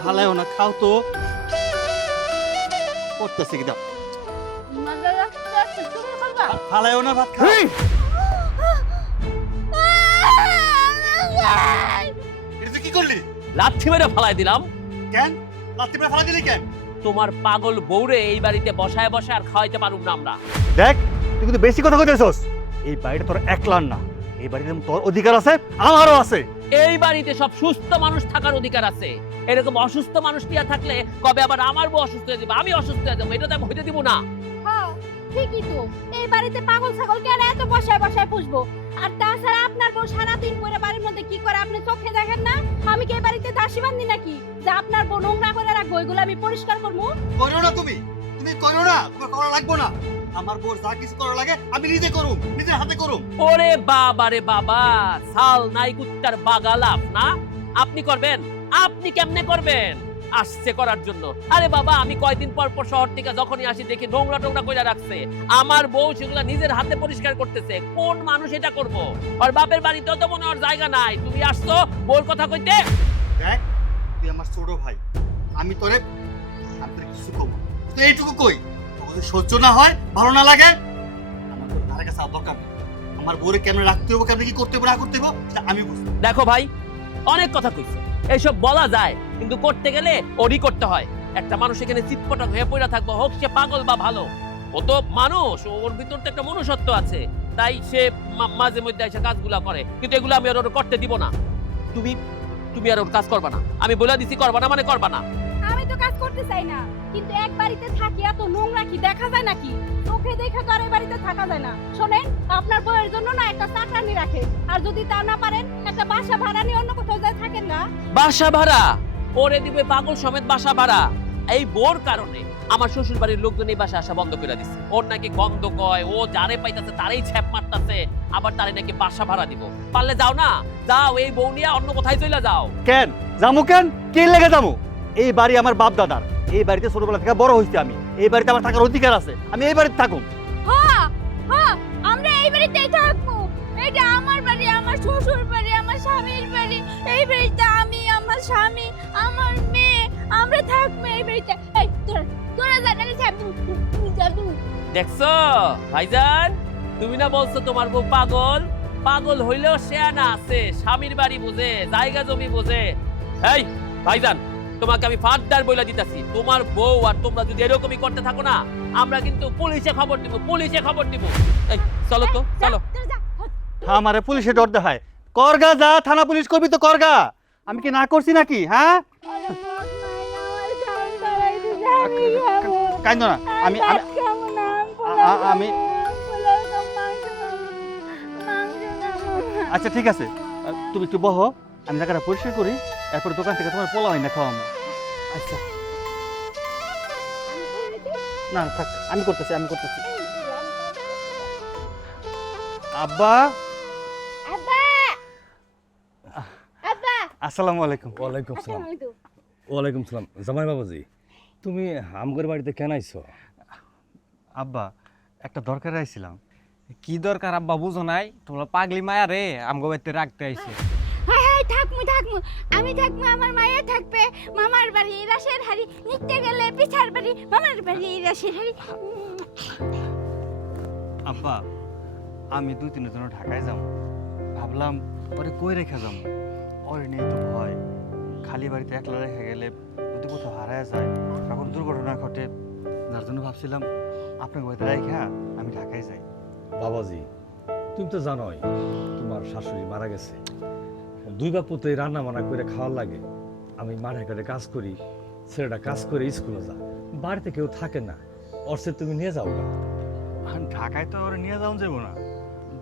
ফালায়ও না, খাও তো। করতেছে কি দাও, ফালায়ও না, ভাত খাও। এটা তুই কি করলি? লাথি মেরে ফালাই দিলাম। কেন লাত্তি মেরে ফালা দিলি কেন? তোমার পাগল বউরে এই বাড়িতে বসায় বসায় আর খাওয়াইতে পারুম না আমরা। দেখ তুই কিন্তু বেশি কথা কইতেছস। এই বাড়িটা তোর একলার না, এই বাড়িতে তোর অধিকার আছে, আমারও আছে। এই বাড়িতে সব সুস্থ মানুষ থাকার অধিকার আছে। এরকম অসুস্থ মানুষ নিয়ে থাকলে কবে আবার আমার বউ অসুস্থ হয়ে যাবে, আমি অসুস্থ হয়ে যাবো, এটা তো আমি হইতে দিব না। হ্যাঁ ঠিকই তো, এই বাড়িতে পাগল ছাগল কেন এত বসায় বসায় পুষবো? আর তাছাড়া আপনার বউ সারাদিন পরে বাড়ির মধ্যে কি করে আপনি চোখে দেখেন না? আমি কি এই বাড়িতে দাসী বান্ধি নাকি যে আপনার বউ নোংরা করে রাখবো এগুলো আমি পরিষ্কার করবো? করো না, তুমি করো না, তোমার করা লাগবে না। আমার বউর যা কিছু করা লাগে আমি নিজে করুম, নিজের হাতে করুম। ওরে বাবা রে বাবা, সাল নাই কুত্তার বাগালাপ না? আপনি করবেন? আপনি কেমনে করবেন? আসছে করার জন্য। আরে বাবা, আমি কয়দিন পর পর শহর থেকে যখনই আসি দেখি নোংরা টোংরা কইরা রাখছে। আমার বউ সেগুলা নিজের হাতে পরিষ্কার করতেছে। কোন মানুষ এটা করব? আর বাপের বাড়িতেও তো মনে হয় জায়গা নাই। তুমি আসছো বউর কথা কইতে? দেখ তুই আমার ছোট ভাই, আমি তোরে কিছু কম, তুই এইটুকু কই, তোকে যদি সহ্য না হয়, ভালো না লাগে, আমার তোর ধারে কাছে আর দরকার নেই। আমার বউরে কেমনে রাখতে হবে, কেমনে কি করতে হবে না করতে হবে সেটা আমি বুঝবো। দেখো ভাই, অনেক কথা কইছে, এইসব বলা যায়, কিন্তু করতে গেলে ওরই করতে হয়। একটা মানুষ এখানে চিৎপটাক হয়ে পড়ে থাকবো, হোক সে পাগল বা ভালো, ও তো মানুষ, ওর ভিতর তো একটা মনুষ্যত্ব আছে, তাই সে মাঝে মধ্যে এসে কাজগুলা করে, কিন্তু এগুলো আমি ওর করতে দিব না। তুমি আর ওর কাজ করবা না, আমি বলে দিছি করবা না মানে করবা না। আমি তো কাজ করতে চাই না, কিন্তু এক বাড়িতে থাকি এত নোংরা কি দেখা যায় নাকি? চোখে দেখে তো আর এই বাড়িতে থাকা যায় না। শোনেন, আপনার বউয়ের জন্য না একটা চাকরানি রাখে, আর যদি তা না পারেন একটা বাসা ভাড়া নিয়ে অন্য কোথাও যায় থাকেন না। বাসা ভাড়া? ওরে দিবে পাগল সমেত বাসা ভাড়া। এই বোর কারণে আমার শ্বশুর বাড়ির লোকজন এই বাসা আসা বন্ধ করে দিচ্ছে। ওর নাকি গন্ধ কয়, ও যারে পাইতাছে তারেই ছ্যাপ মারতাছে, আবার তারে নাকি বাসা ভাড়া দিব। পারলে যাও না, যাও, এই বউ নিয়ে অন্য কোথায় চলে যাও। কেন জামু, কেন কে লেগে যামু? এই বাড়ি আমার বাপ দাদার, এই বাড়িতে ছোটবেলা থেকে বড় হইছি আমি, এই বাড়িতে আমার থাকার অধিকার আছে, আমি এই বাড়িতে থাকুম। হ্যাঁ হ্যাঁ, আমরা এই বাড়িতেই থাকবো। এটা আমার বাড়ি, আমার শ্বশুর বাড়ি, আমার স্বামীর বাড়ি। এই বাড়িতে আমি, আমার স্বামী, আমার মেয়ে, আমরা থাকবো এই বাড়িতে। এই তোরা জানালে যাবি। দেখছো ভাইজান, তুমি না বলছো তোমার বউ পাগল? পাগল হইলেও শেয়ানা আছে, স্বামীর বাড়ি বোঝে, জায়গা জমি বোঝে। এই ভাইজান, তোমাকে আমি ফার্দার বইলা দিতেছি, তোমার বউ আর তোমরা যদি এরকমই করতে থাকো না, আমরা কিন্তু পুলিশে খবর দিব, পুলিশে খবর দিব। এই চলো তো, চলো। আমারে পুলিশে ডর দেখায়, করগা যা, থানা পুলিশ করবি তো করগা, আমি কি না করছি নাকি? হ্যাঁ কাইন্দ না, আমি আমি আচ্ছা ঠিক আছে, তুমি একটু বহো, আমি জায়গাটা পরিষ্কার করি, এরপর দোকান থেকে তোমার পোলা হয় না খাওয়াবো। আচ্ছা না থাক, আমি করতেছি। আব্বা, আসসালামু আলাইকুম। ওয়ালাইকুম সালাম। ওয়ালাইকুম সালাম। জামাই বাবাজি, তুমি আমগর বাড়িতে কেন আইছো? আব্বা একটা দরকারে আইছিলাম। কি দরকার আব্বা বুঝো নাই? তোমরা পাগলি মায়া রে আমগো বাড়িতে রাখতে আইছে। হ্যাঁ হ্যাঁ, থাকমু, আমি থাকবো, আমার মায়া থাকবে। মামার বাড়ি রাশের হাড়ি, নিতে গেলে পিঠার বাড়ি, মামার বাড়ি রাশের হাড়ি। আব্বা আমি 2-3 দিনের জন্য ঢাকায় যাব, ভাবলাম পরে কই রেখে যাবো, ওরে নিয়ে তো ভয়, খালি বাড়িতে একলা রেখে গেলে যদি কোথাও হারায় যায়, তখন দুর্ঘটনা ঘটে, যার জন্য ভাবছিলাম আপনার বাড়িতে রেখে আমি ঢাকায় যাই। বাবাজি, তুমি তো জানোই তোমার শাশুড়ি মারা গেছে, 2 বাপুতে রান্না বান্না করে খাওয়ার লাগে। আমি মাঠে ঘাটে কাজ করি, ছেলেটা কাজ করে স্কুলে যা, বাড়িতে কেউ থাকে না, অর্থে তুমি নিয়ে যাও না। ঢাকায় তো ওরে নিয়ে যাওয়া যাবো না,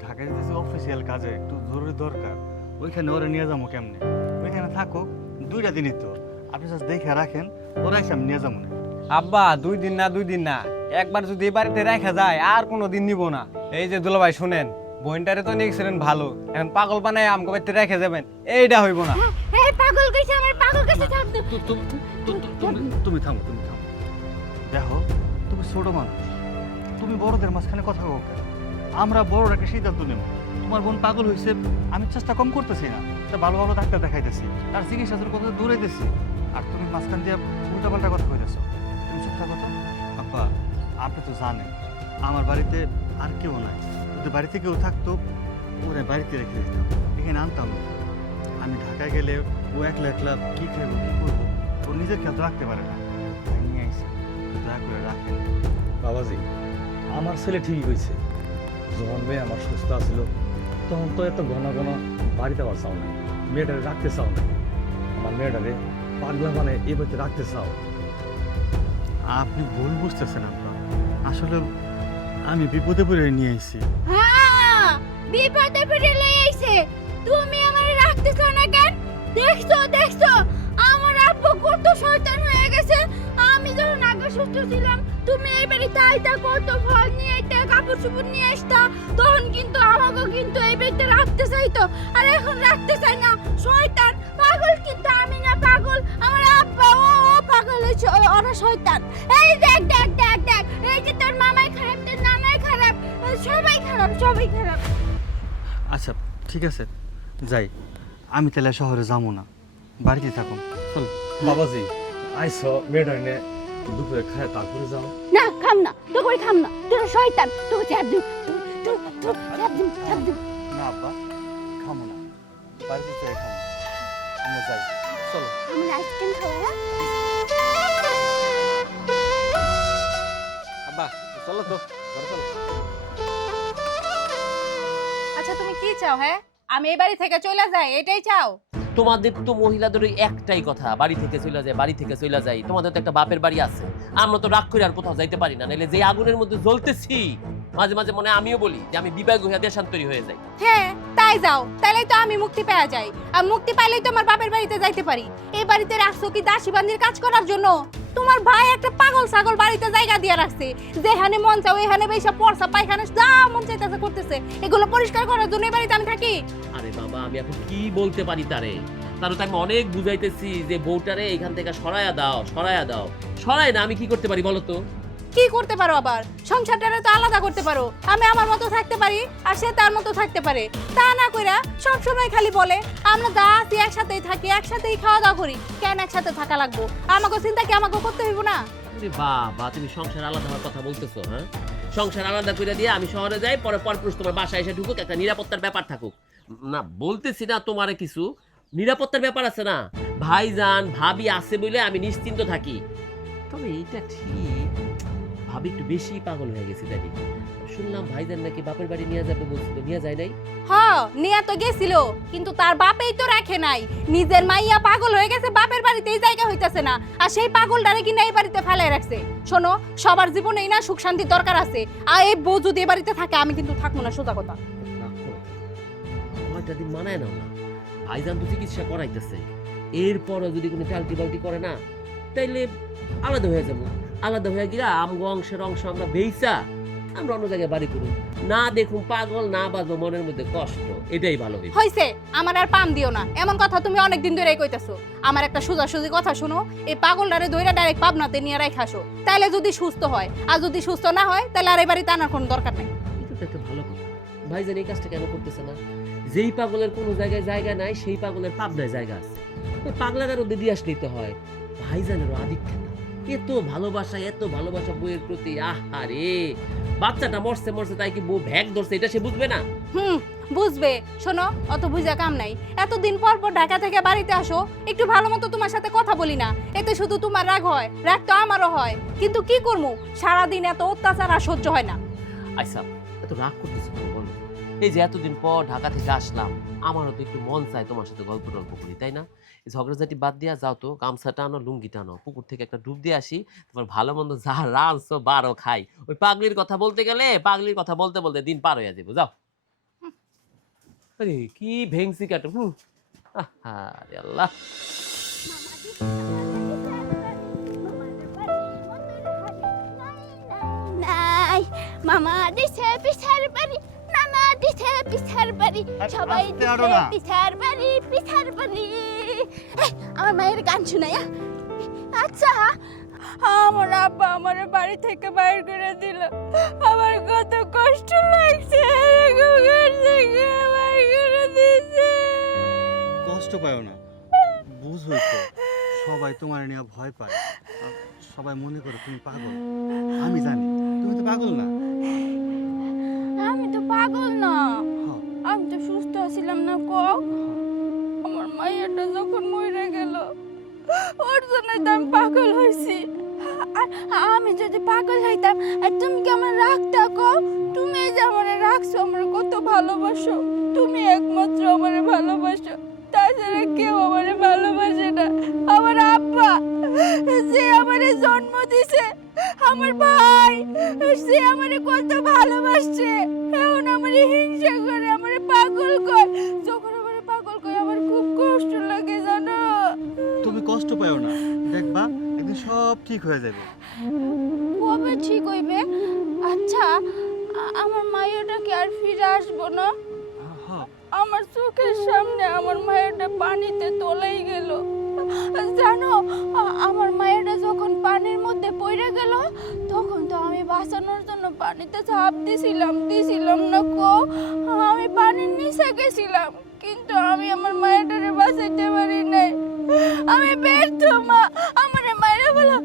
ঢাকায় যেতেছি অফিসিয়াল কাজে, একটু জরুরি দরকার, ওইখানে ওরে নিয়ে যাবো কেমনে? ওইখানে থাকুক 2টা দিনই তো, আপনি জাস্ট দেখে রাখেন, ওরা এসে আমি নিয়ে যাবো না। আব্বা 2 দিন না, একবার যদি এই বাড়িতে রাখা যায় আর কোনো দিন নিব না। এই যে দুলাভাই শুনেন, বোনটারে তো নিয়েছিলেন ভালো, এখন পাগল বানায় আমগো বাড়িতে রেখে যাবেন, এইটা হইব না। এই পাগল কইছে, আমার পাগল কাছে থাকতো। তুমি থামো, দেখো তুমি ছোট মানুষ, তুমি বড়দের মাঝখানে কথা বলতে, আমরা বড়রা একটা সিদ্ধান্ত নেব, তোমার বোন পাগল হয়েছে, আমি চেষ্টা কম করতেছি না, তা ভালো ভালো ডাক্তার দেখাইতেছি, তার চিকিৎসার কথা দূরাইতেছি, আর তুমি মাঝখান দিয়ে উল্টাপাল্টা কথা কইতেছ। তুমি চুপ থাকো তো। আব্বা, আপনি তো জানেন আমার বাড়িতে আর কেউ নাই, যদি বাড়িতে কেউ থাকতো ওরা বাড়িতে রেখে দিতাম, এখানে আনতাম না। আমি ঢাকায় গেলে ও একলা একলা কী খাবো কী করবো, ও নিজের খেয়াল তো রাখতে পারে না, তাই নিয়ে আইসি, দয়া করে রাখেন। বাবাজি, আমার ছেলে ঠিকই কইছে, যখন মেয়ে আমার সুস্থ আছিল তখন তো এত ঘন ঘন বাড়িতে আবার চাও না, মেয়েটারে রাখতে চাও না, আমার মেয়েটারে পাগলা মানে এ বাড়িতে রাখতে চাও। আপনি ভুল বুঝতেছেন আব্বা, আসলে আমি বিপদে পড়ে নিয়ে আইছি। হ্যাঁ, বিপদে পড়ে লই আইছে। তুমি আমারে রাখতেছ না কেন? দেখছো আমার আব্বু কত শয়তান হয়ে গেছে। আমি যখন আগে সুস্থ ছিলাম তুমি এই বাড়িতে আইতা, কত ফল নিয়ে আইতা, কাপড় চোপড় নিয়ে আসতা, তখন কিন্তু আমাকে কিন্তু এই বাড়িতে রাখতে চাইতো, আর এখন রাখতে চাই না। শয়তান পাগল, কিন্তু আমি না পাগল, আমার আব্বা ও পাগল হয়েছে, ওরা শয়তান। এই দেখ দেখ দেখ দেখ, এই যে তোর মামাই খারাপ, তোর নানাই খারাপ, সবাই খারাপ, সবাই খারাপ। আচ্ছা ঠিক আছে, যাই, আমি তাহলে শহরে যাবো না, বাড়িতে থাকুন। চল। বাবাজি, আইস মেয়েটা নিয়ে দুপুরে খায় তারপরে যাও। না খাম না, তো করে খাম না, তোর শয়তান, তোকে চাপ দিম, তোর চাপ দিম। না আব্বা, খাবো না, বাড়িতে চাই খাবো, আমরা যাই, চলো। আমার আইসক্রিম খাওয়া। আব্বা চলো তো, ঘরে চলো। আচ্ছা তুমি কি চাও? হ্যাঁ, আমি এই বাড়ি থেকে চলে যাই, এটাই চাও? তোমাদের তো মহিলাদের ওই একটাই কথা, বাড়ি থেকে চলে যায়, বাড়ি থেকে চলে যায়। তোমাদের তো একটা বাপের বাড়ি আছে, আমরা তো রাগ করে আর কোথাও যাইতে পারি না, নাইলে যে আগুনের মধ্যে জ্বলতেছি মাঝে মাঝে মনে হয় আমিও বলি যে আমি বিবাহ হইয়া দেশান্তরী হয়ে যাই। হ্যাঁ তাই যাও, তাইলেই তো আমি মুক্তি পেয়ে যাই, আর মুক্তি পাইলেই তো আমার বাপের বাড়িতে যাইতে পারি। এই বাড়িতে রাখছো কি দাসী বান্দির কাজ করার জন্য? তোমার ভাই একটা পাগল ছাগল বাড়িতে জায়গা দিয়ে রাখছে, যেখানে মন চাও এখানে বেশা পড়সা পায়খানা যা মন চাইতেছে করতেছে, এগুলো পরিষ্কার করার জন্য এই বাড়িতে আমি থাকি। আরে বাবা, আমি এখন কি বলতে পারি তারে? তারও তো আমি অনেক বুঝাইতেছি যে বউটারে এখান থেকে সরাইয়া দাও, সরাইয়া দাও, সরাই না, আমি কি করতে পারি বলো তো? কি করতে পারো আবার? সংসারটারে তো আলাদা করতে পারো, আমি আমার মতো থাকতে পারি আর সে তার মতো থাকতে পারে। তা না কইরা সব সময় খালি বলে আমরা যা আছি একসাথেই থাকি, একসাথেই খাওয়া দাওয়া করি, কেন একসাথে থাকা লাগবো? আমাকে চিন্তা কি আমাকে করতে হইব না? আরে বাবা, তুমি সংসার আলাদা হওয়ার কথা বলতেছো? হ্যাঁ, সংসার আলাদা করে দিয়ে আমি শহরে যাই, পরে পরপুরুষ তোমার বাসায় এসে ঢুকুক, একটা নিরাপত্তার ব্যাপার থাকুক। না বলতেছি না তোমারে কিছু, নিরাপত্তার ব্যাপার আছে না, ভাইজান ভাবি আছে বলে আমি নিশ্চিন্ত থাকি। তবে এইটা ঠিক, ভাবি একটু বেশি পাগল হয়ে গেছি দাদি। শুনলাম ভাইজান নাকি বাপের বাড়ি নিয়ে যাবে বলছিল, নিয়ে যায় নাই? হ্যাঁ নিয়া তো গেছিল, কিন্তু তার বাপেই তো রাখে নাই। নিজের মাইয়া পাগল হয়ে গেছে, বাপের বাড়িতেই জায়গা হইতাছে না, আর সেই পাগলটারে কিনা এই বাড়িতে ফেলাই রাখছে। শোনো, সবার জীবনেই না সুখ শান্তি দরকার আছে, আর এই বউ যদি এই বাড়িতে থাকে আমি কিন্তু থাকবো না, সোজা কথা। কয়টা দিন মানায় নাও না, ভাইজান তো চিকিৎসা করাইতেছে, এরপরও যদি কোনো টালটি বালটি করে না তাইলে আলাদা হয়ে যাবো। আলাদা হয়ে গিয়ে আমগো অংশের অংশ আমরা বেইসা আমরা অন্য জায়গায় বাড়ি করুন, না দেখুন পাগল, না বাজবো মনের মধ্যে কষ্ট, এটাই ভালো হইবে। হইছে, আমার আর পাম দিও না, এমন কথা তুমি অনেকদিন ধরেই কইতাছো। আমার একটা সোজাসুজি কথা শুনো, এই পাগলটারে দইরা ডাইরেক্ট পাবনাতে নিয়ে রাইখা আসো, তাইলে যদি সুস্থ হয়, আর যদি সুস্থ না হয় তাহলে আর এই বাড়িতে আনার কোনো দরকার নেই। এটা তো একটা ভালো কথা, ভাইজান এই কাজটা কেন করতেছে না? যেই পাগলের কোনো জায়গায় জায়গা নাই, সেই পাগলের পাবনায় জায়গা আছে, ওই পাগলাটারও দিয়ে আসলেই তো হয়। ভাইজানেরও আদিক্ষেতা, এত ভালোবাসা বইয়ের প্রতি, আহারে বাচ্চাটা মরছে মরছে তাই কি বউ ভ্যাগ ধরছে, এটা সে বুঝবে না? বুঝবে। শোনো, অত বুঝা কাম নাই, এতদিন পর পর ঢাকা থেকে বাড়িতে আসো, একটু ভালো মতো তোমার সাথে কথা বলি না, এতে শুধু তোমার রাগ হয়, রাগ তো আমারও হয়, কিন্তু কি করবো, সারাদিন এত অত্যাচার আর সহ্য হয় না। আচ্ছা, এত রাগ করতেছে কেন বলো? এই যে এতদিন পর ঢাকা থেকে আসলাম, আমারও তো একটু মন চায় তোমার সাথে গল্প টল্প করি, তাই না? এই ঝগড়াঝাটি বাদ দিয়া যাও তো, গামছাটা আনো, লুঙ্গিটা আনো, পুকুর থেকে একটা ডুব দিয়ে আসি, তোমার ভালো মন্দ যা রাঁধছো বারো খাই। ওই পাগলির কথা বলতে গেলে পাগলির কথা বলতে বলতে দিন পার হয়ে যাবো, যাও। আরে কি ভেংসি কাটো, আরে আল্লাহ। নাই, মামা দিছে পিছার বাড়ি, নানা দিছে পিছার বাড়ি, সবাই আস্তে দিছে আরো না। পিছার বাড়ি, পিছার বাড়ি। এই, আমার মায়ের গান শোনায়া। আচ্ছা আমার আব্বা আমার বাড়ি থেকে বাইর করে দিল। আমার কত কষ্ট লাগছে, এরকম ঘর থেকে বাইর করে দিছে। কষ্ট পাও না, বুঝোই তো সবাই তোমার নিয়ে ভয় পায়, সবাই মনে করে তুমি পাগল। আমি জানি তুমি তো পাগল না। আমি তো পাগল না, হ্যাঁ, আমি তো সুস্থ ছিলাম না। কও আমার মাইয়াটা যখন মরে গেল ওর জন্য তো আমি পাগল হয়েছি। আর আমি যদি পাগল হইতাম আর তুমি কি আমার রাখতা? কও তুমি এই যে আমার রাখছো, আমার কত ভালোবাসো, তুমি একমাত্র আমার ভালোবাসো, তাছাড়া কেউ আমার ভালোবাসে না। আমার আব্বা যে আমার জন্ম দিছে, আমার ভাই সে আমার কত ভালোবাসছে, এখন আমার হিংসা করে, আমার পাগল করে। যখন আমার পাগল করে আমার খুব কষ্ট লাগে জানো। তুমি কষ্ট পাও না, দেখবা একদিন সব ঠিক হয়ে যাবে। কবে ঠিক হইবে? আচ্ছা আমার মায়েরটা কি আর ফিরে আসবো না? হ্যাঁ, আমার চোখের সামনে আমার মায়েরটা পানিতে তলাই গেল। জানো আমার মায়েরটা যখন পানির মধ্যে পড়ে গেল তখন তো আমি বাঁচানোর জন্য পানিতে ঝাঁপ দিছিলাম না। কো আমি পানির নিচে গেছিলাম, কিন্তু আমি আমার মায়েরটারে বাঁচাইতে পারি নাই। আমি ব্যর্থ মা, আমার মায়েরা বলো।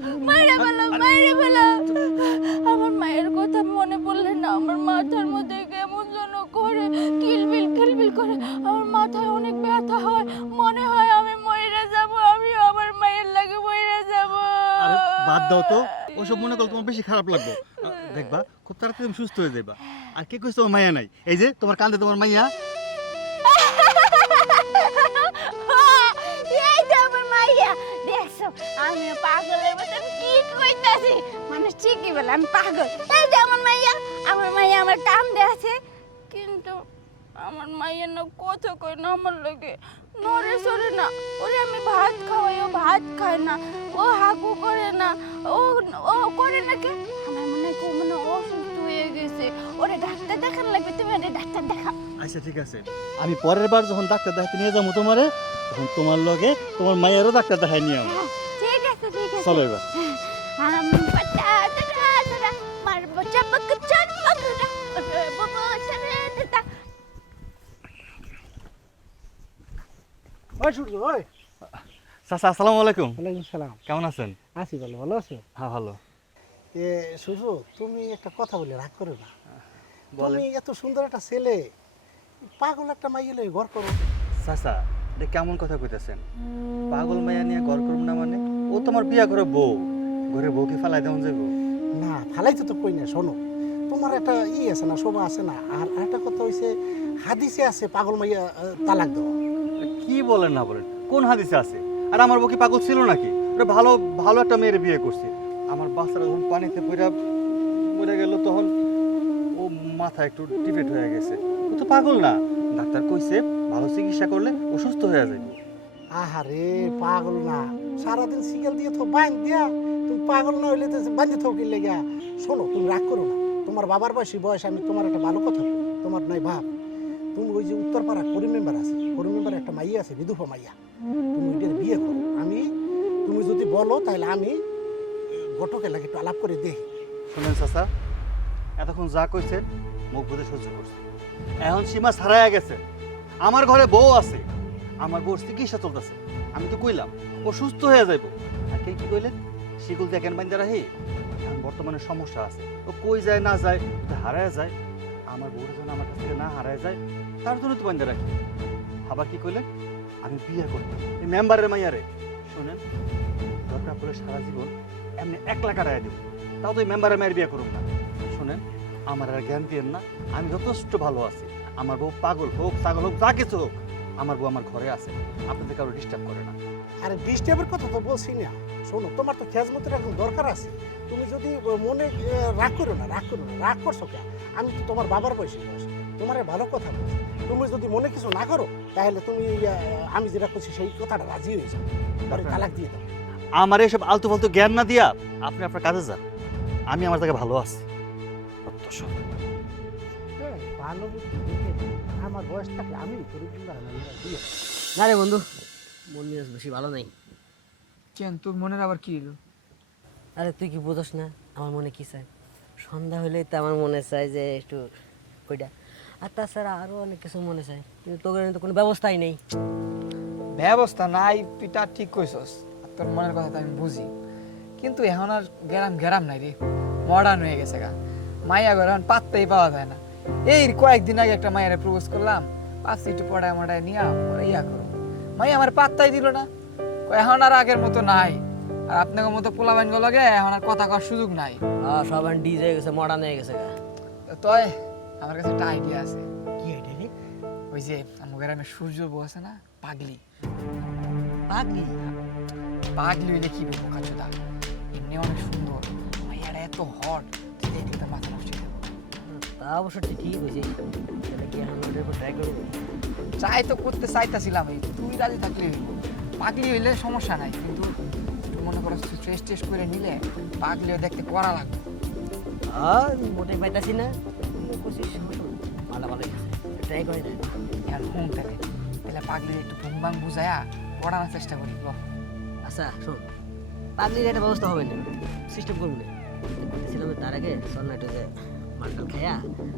আমার মায়ের কথা মনে পড়লে না আমার মাথার মধ্যে কেমন যেন করে কিলবিল করে, আমার মাথায় অনেক ব্যথা হয়, মনে হয় আমি মরে যাব, আমি আমার মায়ের লাগে মরে যাব। আরে বাদ দাও তো, ওসব মনে করলে তোমার বেশি খারাপ লাগবে। দেখবা খুব তাড়াতাড়ি তুমি সুস্থ হয়ে যাবা। আর কে কইছে তোমার মাইয়া নাই? এই যে তোমার কান্দে তোমার মাইয়া। এই তো আমার মাইয়া, দেখছো আমি পাগলের মতন কি কইতাছি, মানুষ ঠিকই বলে আমি পাগল। এই যে আমার মাইয়া আমার কান্দে আছে, কিন্তু আমার মাইয়া না কথা কই না আমার লগে, নড়ে সরে না। ওরে আমি ভাত খাওয়াই, ও ভাত খায় না, ও হাগু করে না, ও করে না। কে আমার মনে হয় মনে অসুস্থ হয়ে গেছে, ওরে ডাক্তার দেখান লাগবে, তুমি ওরে ডাক্তার দেখা। আচ্ছা ঠিক আছে, আমি পরের বার যখন ডাক্তার দেখাতে নিয়ে যাবো তোমারে, তখন তোমার লগে তোমার মায়েরও ডাক্তার দেখাই নিয়ে যাবো। ঠিক আছে চলো এবার। हम पता तरा तरा मार बच्चा पक चन पकड़ा बबो चले देता। ওই সূর্য, ওই চাচা আসসালামু আলাইকুম। ওয়ালাইকুম সালাম। কেমন আছেন? আছি ভালো, ভালো আছো? হ্যাঁ ভালো। এ সূর্য, তুমি একটা কথা বলে রাগ করো না। বলেন। তুমি এত সুন্দর একটা ছেলে, পাগল একটা মাইয়ে লই ঘর করো। চাচা এটা কেমন কথা কইতেছেন? পাগল মাইয়া নিয়ে ঘর করব না মানে? ও তোমার বিয়া করে বউ, ঘরে বউকে ফালাই দেওয়া যাবো? না ফালাইতে তো কই না, শোনো তোমার একটা আছে না, শোভা আছে না। আর একটা কথা হইছে হাদিসে আছে পাগল মাইয়া তালাক দেওয়া। কি বলেন না বলেন, কোন হাদিসে আছে? আর আমার বউ কি পাগল ছিল নাকি? ওরা ভালো ভালো একটা মেয়ের বিয়ে করছে। আমার বাচ্চারা যখন পানিতে পড়ে গেল তখন ও মাথা একটু ডিফেক্ট হয়ে গেছে। ও তো পাগল না, ডাক্তার কইছে ভালো চিকিৎসা করলে ও সুস্থ হয়ে যাবে। আহারে পাগল না, সারাদিন সিগেল দিয়ে তো বাইন দিয়া, তুমি পাগল না হইলে তো বান্ধে থাকি লেগা। শোনো তুমি রাগ করো না, তোমার বাবার বয়স আমি তোমার একটা ভালো কথা বলি, তোমার নয় ভাব। তুমি ওই যে উত্তরপাড়া করিম মেম্বার আছে, করিম মেম্বার একটা মাইয়া আছে, বিধবা মাইয়া, তুমি ওইটার বিয়ে করো। তুমি যদি বলো তাহলে আমি ঘটকের লাগে একটু আলাপ করে দেখি। শুনেন চাচা, এতক্ষণ যা কইছেন মুখ বুঝে সহ্য করছে, এখন সীমা ছাড়াইয়া গেছে। আমার ঘরে বউ আছে, আমার বউর চিকিৎসা চলতেছে। আমি তো কইলাম ও সুস্থ হয়ে যাইব। আর কে কি কইলেন? শিকুল দিয়ে কেন বাইন্দা রাহি? এখন বর্তমানে সমস্যা আছে, ও কই যায় না যায়, হারায় যায়। আমার বউর যেন আমার কাছ থেকে না হারায় যায়, তার জন্য তো বাইন্দা রাখি। আবার কি কইলেন? আমি বিয়ে করব এই মেম্বারের মাইয়ারে। শোনেন, দরকার পড়লে সারা জীবন এমনি 1 লাখ হারাই দেব, তাও তো এই মেম্বারের মায়ের বিয়ে করুন না। শোনেন, আমার আর জ্ঞান দিয়েন না, আমি যথেষ্ট ভালো আছি। আমার বউ পাগল হোক, ছাগল হোক, যা কিছু হোক, আমার বউ আমার ঘরে আছে, আপনাদের কারো ডিস্টার্ব করে না। আরে ডিস্টার্বের কথা তো বলছি না। শোনো তোমার তো খেজমতের এখন দরকার আছে। তুমি যদি মনে রাগ করো না, রাগ করছো কে? আমি তো তোমার বাবার বয়স, তোমার ভালো কথা বলছি। তুমি যদি মনে কিছু না করো তাহলে তুমি আমি যেটা করছি সেই কথাটা রাজি হয়ে যাও, পরে তালাক দিয়ে দাও। আমার এসব আলতু ফালতু জ্ঞান না দিয়া আপনি আপনার কাজে যান, আমি আমার জায়গায় ভালো আছি। হ্যাঁ, ভালো বুদ্ধি দেখে আমার বয়স থাকলে আমি করে দিয়ে। না রে বন্ধু, মন মেজাজ বেশি ভালো নাই। কেন তোর মনের আবার কি হলো? আরে তুই কি বুঝোস না আমার মনে কি চাই? সন্ধ্যা হলেই তো আমার মনে চায় যে একটু ওইটা, আর তাছাড়া আরও অনেক কিছু মনে চায়, কিন্তু তোর তো কোনো ব্যবস্থাই নেই। ব্যবস্থা নাই, তুই তা ঠিক কইছস, আর তোর মনের কথা তো আমি বুঝি, কিন্তু এখন আর গ্রাম নাই রে, মডার্ন হয়ে গেছে গা। মাইয়া ঘর এখন পাত্তাই পাওয়া যায় না। এই কয়েকদিন আগে একটা মায়ের প্রপোজ করলাম, পাঁচটি একটু পড়ায় মডায় নিয়ে পরে ইয়া করো, মাইয়া আমার পাত্তাই দিল না। এখন আর আগের মতো নাই, আর আপনাদের মতো পোলাবাইন লাগে এখন আর কথা কওয়ার সুযোগ নাই। সবাই ডিজ হয়ে গেছে, মডার্ন হয়ে গেছে গা। তয় আমার কাছে একটা আইডিয়া আছে। কি এটা রে? ওই যে আমার গ্রামে সূর্য বউ আছে না, পাগলি পাগলি? পাগলি হইলে কি বলবো কাজুদা, এমনি অনেক সুন্দর, মাইয়ারা এত হট, তুই দেখলে তো মাথা নষ্ট হয়ে যাবো। তা অবশ্য তুই ঠিক হয়েছে, তাহলে কি এখন ওটার উপর ট্রাই করবো? ট্রাই তো করতে চাইতাছিলাম, এই তুই রাজি থাকলে হইব। পাগলি হইলে সমস্যা নাই, কিন্তু একটু মনে করো স্ট্রেস টেস্ট করে নিলে পাগলি হয়ে দেখতে করা লাগবে। মোটেই পাইতাছি না, ভালো ভালো ট্রাই করে না। আর হুম তাহলে তাহলে পাগলি একটু ভুং ভাং বুঝায়া পড়ানোর চেষ্টা করি। আচ্ছা শোন, পাগলির একটা ব্যবস্থা হবে না, সিস্টেম করবো না। করতেছিলাম তার আগে চল না একটু যে মালটাল খাইয়া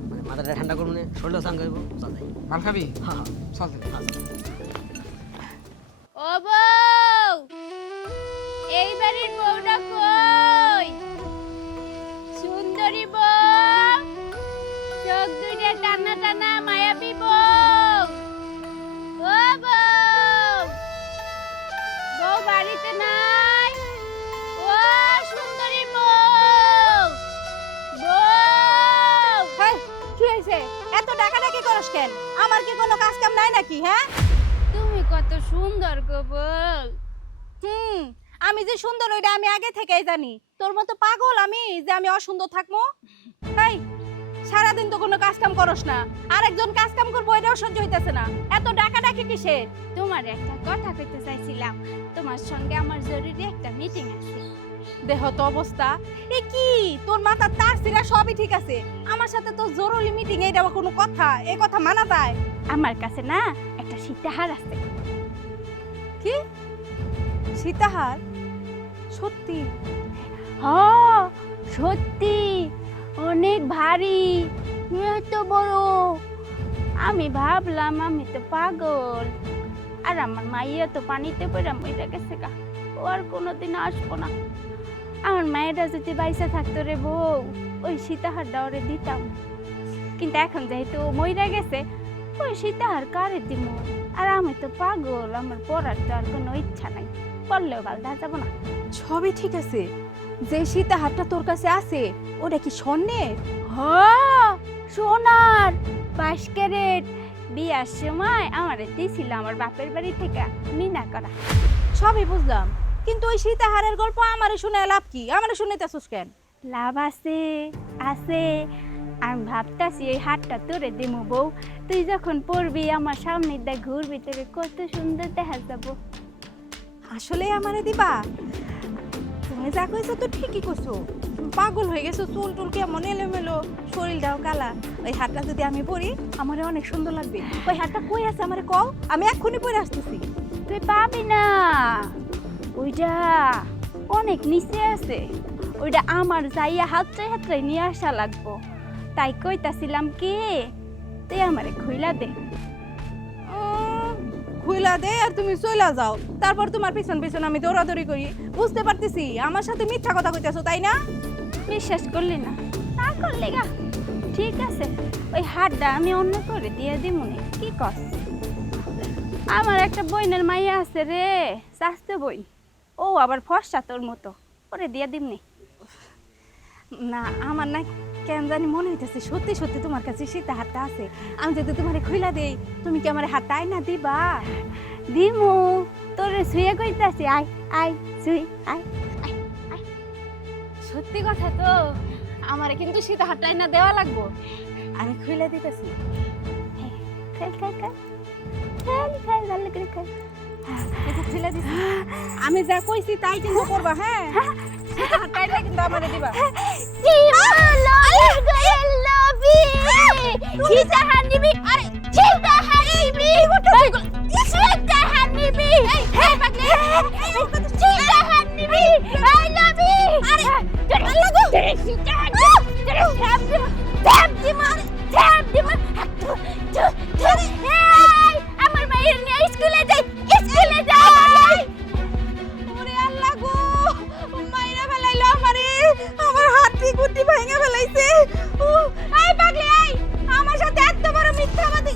মানে মাথাটা ঠান্ডা করবো না, শরীরটাও চান করবো, চল যাই। মাল খাবি? হ্যাঁ চল তাহলে। ও বউ, এই বাড়ির বউটা কই? সুন্দরী বউ, চোখ দুইটা টানা টানা মায়াবী বউ। ও বউ, বউ বাড়িতে নাই? ও সুন্দরী বউ, বউ। হেই, কি হয়েছে? এত ডাকাডাকি করস কেন? আমার কি কোনো কাজ কাম নাই নাকি? হ্যাঁ, তুমি কত সুন্দর গো বউ। আমি যে সুন্দর ওইটা আমি আগে থেকেই জানি। তোর মতো পাগল আমি যে আমি অসুন্দর থাকবো? এই সারাদিন তো কোনো কাজ কাম করস না, আরেকজন কাজ কাম করবো এটাও সহ্য হইতেছে না। এত ডাকাডাকি কিসে? তোমার একটা কথা কইতে চাইছিলাম, তোমার সঙ্গে আমার জরুরি একটা মিটিং আছে। দেহ তো অবস্থা এ কি, তোর মাথার তার সিরা সবই ঠিক আছে, আমার সাথে তো জরুরি মিটিং, এইটা কোনো কথা? এই কথা মানা যায়? আমার কাছে না একটা সীতাহার আছে। কি সীতাহার? সত্যি? হ্যাঁ সত্যি, অনেক ভারী, এত বড়। আমি ভাবলাম আমি তো পাগল, আর আমার মাইয়া তো পানিতে পড়ে মরে গেছে গা, ও আর কোনোদিন আসবো না। আমার মায়েরা যদি বাইসা থাকতো রে বউ, ওই সীতাহারটা ওরে দিতাম, কিন্তু এখন যেহেতু ও মরে গেছে, ওই সীতাহার কারে দিব? আর আমি তো পাগল, আমার পড়ার তো আর কোনো ইচ্ছা নাই, পড়লেও গাল দেখা যাবো না। সবই ঠিক আছে, যে সীতাহারটা তোর কাছে আছে ওটা কি স্বর্ণের? হ্যাঁ সোনার, 22 ক্যারেট। বিয়ার সময় আমারে দিছিল আমার বাপের বাড়ি থেকে মিনা করা। সবই বুঝলাম, কিন্তু ওই সীতাহারের গল্প আমারে শুনে লাভ কি? আমারে শুনাইতেছস কেন? লাভ আছে, আছে। আমি ভাবতাছি এই হাতটা তোরে দিমু বউ, তুই যখন পড়বি আমার সামনে দিয়ে ঘুরবি, তোরে কত সুন্দর দেখা যাবো। আসলে আমারে দিবা? তুমি যা কইছো তো ঠিকই কইছো, পাগল হয়ে গেছো, চুল টুল কেমন এলোমেলো, শরীরটাও কালা। ওই হাতটা যদি আমি পরি আমারে অনেক সুন্দর লাগবে। ওই হাতটা কই আছে আমারে কও, আমি এক্ষুনি পরে আসতেছি। তুই পাবি না, ওইটা অনেক নিচে আছে, ওইটা আমার যাইয়া হাতটাই হাতটাই নিয়ে আসা লাগবো। তাই কইতাছিলাম কি, তুই আমারে খুইলা দে। খুইলা দে আর তুমি চইলা যাও, তারপর তোমার পিছন পিছন আমি দৌড়াদৌড়ি করি। বুঝতে পারতেছি আমার সাথে মিথ্যা কথা কইতেছো, তাই না? বিশ্বাস করলি না, তা করলে গা। ঠিক আছে, ওই হাতটা আমি অন্য করে দিয়ে দিমুনি, কি কস? আমার একটা বইনের মাইয়া আছে রে, চাচতে বই, ও আবার ফর্সা তোর মতো, ওরে দিয়ে দিমনি। না, আমার না কেন জানি মনে হইতেছে সত্যি সত্যি তোমার কাছে সীতা হাতটা আছে। আমি যদি তোমারে খুইলা দেই, তুমি কি আমার হাতটা আইনা দিবা? দিমু, তোরে শুয়ে কইতাছি, আয় আয় শুই, আয় আয় আয়। সত্যি কথা তো, আমারে কিন্তু সীতা হাতটা আইনা দেওয়া লাগবো। আমি খুইলা দিতেছি। খেল খেল খেল খেল খেল, ভালো করে খেল। এটা খুইলা দিছি, আমি যা কইছি তাই কিন্তু করবা। হ্যাঁ, সীতা হাতটা আইনা কিন্তু আমারে দিবা। সীতাহার নিবি, আরে সীতাহার নিবি, সীতাহার নিবি, সীতাহার নিবি, I love you, আমার মায়ের নিয়ে স্কুলে যাই, স্কুলে যাই। ওরে আল্লাহ গো, মাইরা ফেলাইলো আমারে, আমার হাতটি গুটি ভেঙে ফেলাইছে। এই পাগলি, এই আমার সাথে এত বড় মিথ্যাবাদী।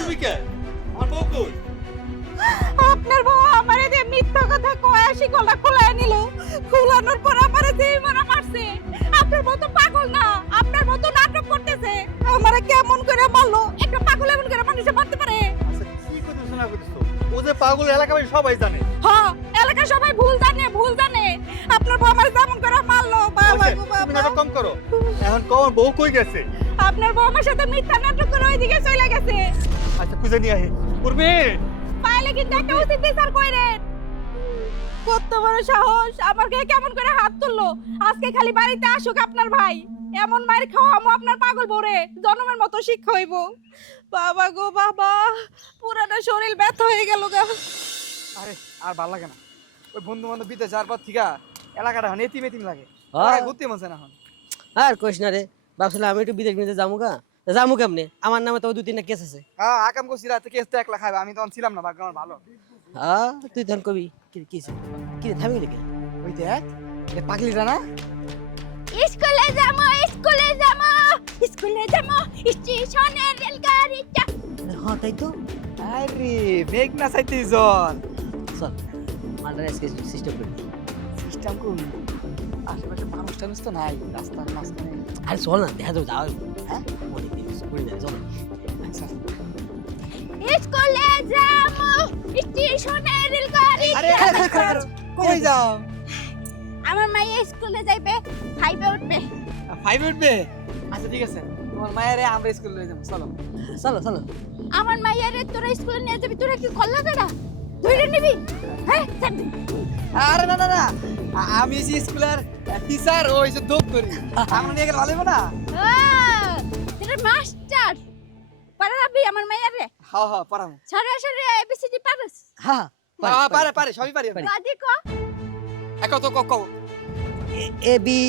তুমি কে? আমার বউ কই? আপনার বউ আমারে দিয়ে মিথ্যা কথা কয় আসি গলা খোলায় নিল। খোলানোর পর আমারে যেই মারা মারছে। আপনার বউ তো পাগল না, আপনার বউ তো নাটক করতেছে। আমারে কেমন করে মারলো? একটা পাগল এমন করে মানুষে মারতে পারে? আচ্ছা কি কইতেছ না কইতেছ? ও যে পাগল এলাকায় সবাই জানে। হ্যাঁ, এলাকা সবাই ভুল জানে, ভুল জানে। আপনার বউ আমারে যেমন করে মারলো, বাবা গো তুমি বাবা। নাটক কম করো। এখন কোন বউ কই গেছে? আপনার বউ আমার সাথে মিথ্যা নাটক করে ওইদিকে চলে গেছে। আচ্ছা খুঁজে নিয়ে আহে। করবে? পাইলে কিন্তু একটা উচিত বিচার কইরেন। কত বড় সাহস, আমার গায়ে কেমন করে হাত তুললো। আজকে খালি বাড়িতে আসুক আপনার ভাই, এমন মায়ের খাওয়ামো আপনার পাগল বরে, জনমের মতো শিক্ষা হইব। বাবা গো বাবা, পুরাটা শরীর ব্যথা হয়ে গেল গা। আরে আর ভালো লাগে না, ওই বন্ধু বান্ধব বিতে যাওয়ার পর থেকে এলাকাটা এখন এতিম এতিম লাগে। হ্যাঁ। ঘুরতে মন চায় না এখন। আর কইস না রে, ভাবছিলাম আমি একটু বিদেশ বিদেশ যাবো গা, যাবো কেমনে? আমার নামে তো 2-3টা কেস আছে। হ্যাঁ, আকাম করছি রাতে কেস তো 1 লাখ খাইবে, আমি তখন ছিলাম না, ভাগ্য আমার ভালো। হ্যাঁ, তুই তখন কবি কি রে থামি নাকি? ওই দেখ, এ পাগলিটা না? স্কুলে যাবো, স্কুলে যাবো, স্কুলে যাবো, স্টেশনে রেলগাড়িটা। হ্যাঁ তাই তো, আরে মেঘ না চাইতে জল চল মার্ডার সিস্টেম করি। সিস্টেম করুন, আশেপাশে মানুষ টানুষ তো নাই, রাস্তার মাঝখানে। আরে চল না, দেখা যাবে যাও। হ্যাঁ অনেক দিন করি না, চল। আচ্ছা, স্কুলে যাবো, স্টেশনে রেলগাড়িটা। কই যাও? আমার মাইয়া স্কুলে যাইবে, 5 উঠবে। 5 উঠবে? আচ্ছা ঠিক আছে, তোমার মায়েরে আমরা স্কুলে লয়ে যাবো, চলো। চলো চলো। আমার মাইয়ারে তোরা স্কুলে নিয়ে যাবি, তোরা কি কল্লা বেড়া ধরে নিবি? হ্যাঁ যাবি। আরে না না না, আমি এই স্কুলের টিচার, ওই যে দপ্তরি, আমরা নিয়ে গেলে ভালো হবে না? তোরা মাস্টার পারাবি আমার মাইয়ারে। হ্যাঁ হ্যাঁ, পারামু। সারে সারে এবিসিডি পারস? হ্যাঁ পারে পারে, সবই পারি আমি। দাদি ক একো তো কক A B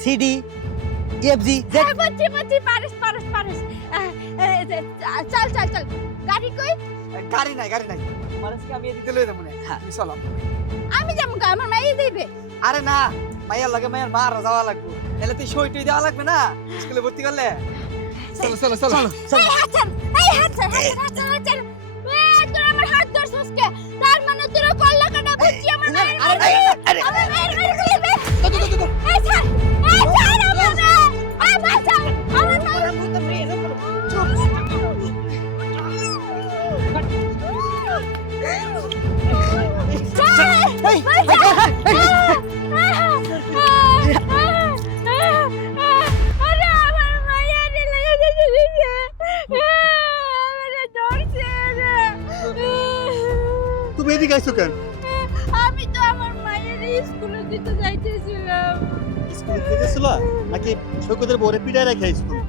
C D F G Z. বচ্চি পারস পারস পারস। চল চল চল, গাড়ি কই? গাড়ি নাই, গাড়ি নাই, মানে আমি এদিকে লয়ে যাবো না। হ্যাঁ। তুমি চলো। আমি যাবো গা, আমার মাইয়া যাইবে। আরে না, মাইয়ার লাগে মাইয়ার মার যাওয়া লাগবে, এলে তুই সই টই দেওয়া লাগবে না স্কুলে ভর্তি করলে। চলো চলো চলো এই হাত ছাড়, এই হাত ছাড়, হাত ছাড়, হাত ছাড়। তোরা আমার হাত ধরছিস কে? তার মানে তোরা কল্লা কাটা বুঝছি আমার মায়ের। আমার মায়ের মায়ের কইবে। এই ছাড়, এই ছাড় আমার না। এই বাঁচা, আমার মায়ের। তুমি এদিকে আইছো কেন? আমি তো আমার মায়ের স্কুলে দিতে যাইতেছিলাম। স্কুল থেকে ছিল নাকি সৈকতের বউরে পিটায় রেখে স্কুল?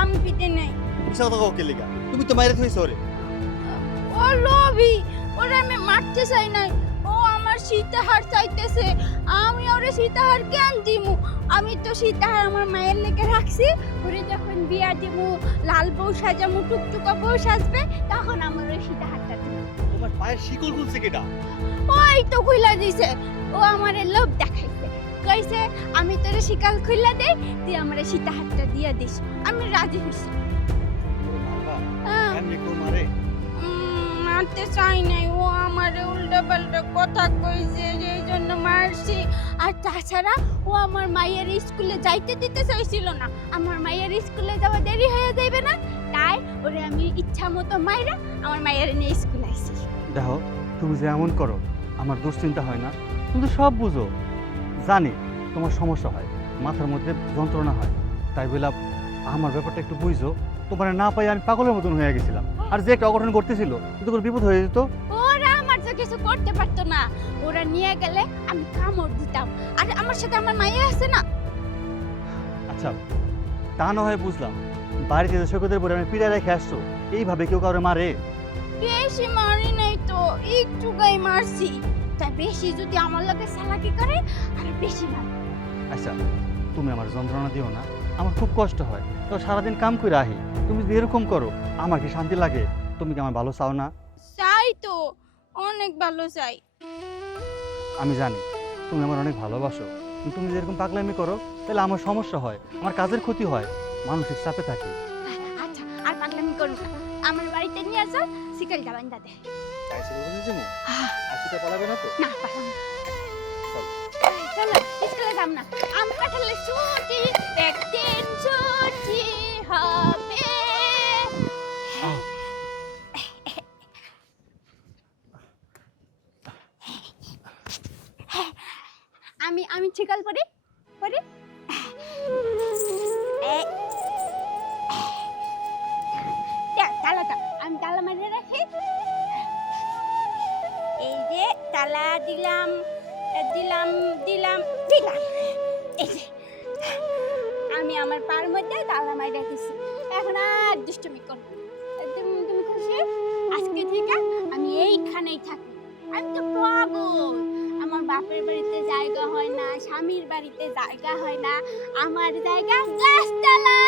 আমি পিটে নাই। মিশা কথা কাউকে লেগা তুমি তো মাইরে থইছো রে। ও লোভি, ওরে আমি মারতে চাই নাই। ও আমার সীতাহার চাইতেছে, আমি ওরে সীতাহার কেন দিমু? আমি তো সীতাহার আমার মায়ের লেগে রাখছি। ওরে যখন বিয়া দিমু, লাল বউ সাজামু, টুকটুকা বউ সাজবে, তখন আমার ওই সীতাহারটা দিমু। তোমার পায়ের শিকল খুলছে কেটা? ওই তো খুইলা দিছে। ও আমারে লোভ দেখাইছে, কইছে আমি তোরে শিকাল খুইলা দেই, তুই আমারে সীতাহারটা দিয়া দিস। আমি রাজি হইছি। এমনি কো মারে? মারতে চাই নাই, ও আমারে উল্টা পাল্টা কথা কইছে, এই জন্য মারছি। আর তাছাড়া ও আমার মায়ের স্কুলে যাইতে দিতে চাইছিল না। আমার মায়ের স্কুলে যাওয়া দেরি হয়ে যাইবে না, তাই ওরে আমি ইচ্ছা মতো মাইরা আমার মায়ের নিয়ে স্কুলে আইছি। দেখো তুমি যে এমন করো আমার দুশ্চিন্তা হয় না? তুমি তো সব বুঝো, জানি তোমার সমস্যা হয়, মাথার মধ্যে যন্ত্রণা হয়, তাই বলে আমার ব্যাপারটা একটু বুঝো। তোমার না পাই আমি পাগলের মতন হয়ে গেছিলাম, আর যে একটা অঘটন করতেছিল কিন্তু কোনো বিপদ হয়ে যেত। ওরা আমার তো কিছু করতে পারতো না, ওরা নিয়ে গেলে আমি কামড় দিতাম। আর আমার সাথে আমার মাইয়া আছে না। আচ্ছা তা না হয় বুঝলাম, বাড়িতে যে সৈকতের পরে আমি পিড়ায় রেখে আসছো, এইভাবে কেউ কাউরে মারে? বেশি মারি নাই তো, একটু গায়ে মারছি। তাই বেশি যদি আমার লোকে চালাকি করে আর বেশি ভালো। আচ্ছা তুমি আমার যন্ত্রণা দিও না, আমার খুব কষ্ট হয়। তো সারাদিন কাম করে আহি, তুমি যদি এরকম করো আমার কি শান্তি লাগে? তুমি কি আমার ভালো চাও না? চাই তো, অনেক ভালো চাই। আমি জানি তুমি আমার অনেক ভালোবাসো, কিন্তু তুমি যদি এরকম পাগলামি করো তাহলে আমার সমস্যা হয়, আমার কাজের ক্ষতি হয়, মানসিক চাপে থাকি। আচ্ছা আর পাগলামি করো না, আমার বাড়িতে নিয়ে আসো, সিকেলটা বান্ধা দে। না পারলাম না। চলো স্কুলে যাম না, আম কাঁঠালের ছুটি, একদিন ছুটি হবে। আমি ছিকাল পরি পরি। তালাটা আমি তালা মারিয়ে রাখি। এই যে তালা দিলাম দিলাম দিলাম দিলাম। এই যে আমি আমার পার মধ্যে তালা মারি রেখেছি, এখন আর দুষ্টুমি করব। তুমি খুশি? আজকে থেকে আমি এইখানেই থাকি। আমি তো পাগল, আমার বাপের বাড়িতে জায়গা হয় না, স্বামীর বাড়িতে জায়গা হয় না, আমার জায়গা গাছতলা,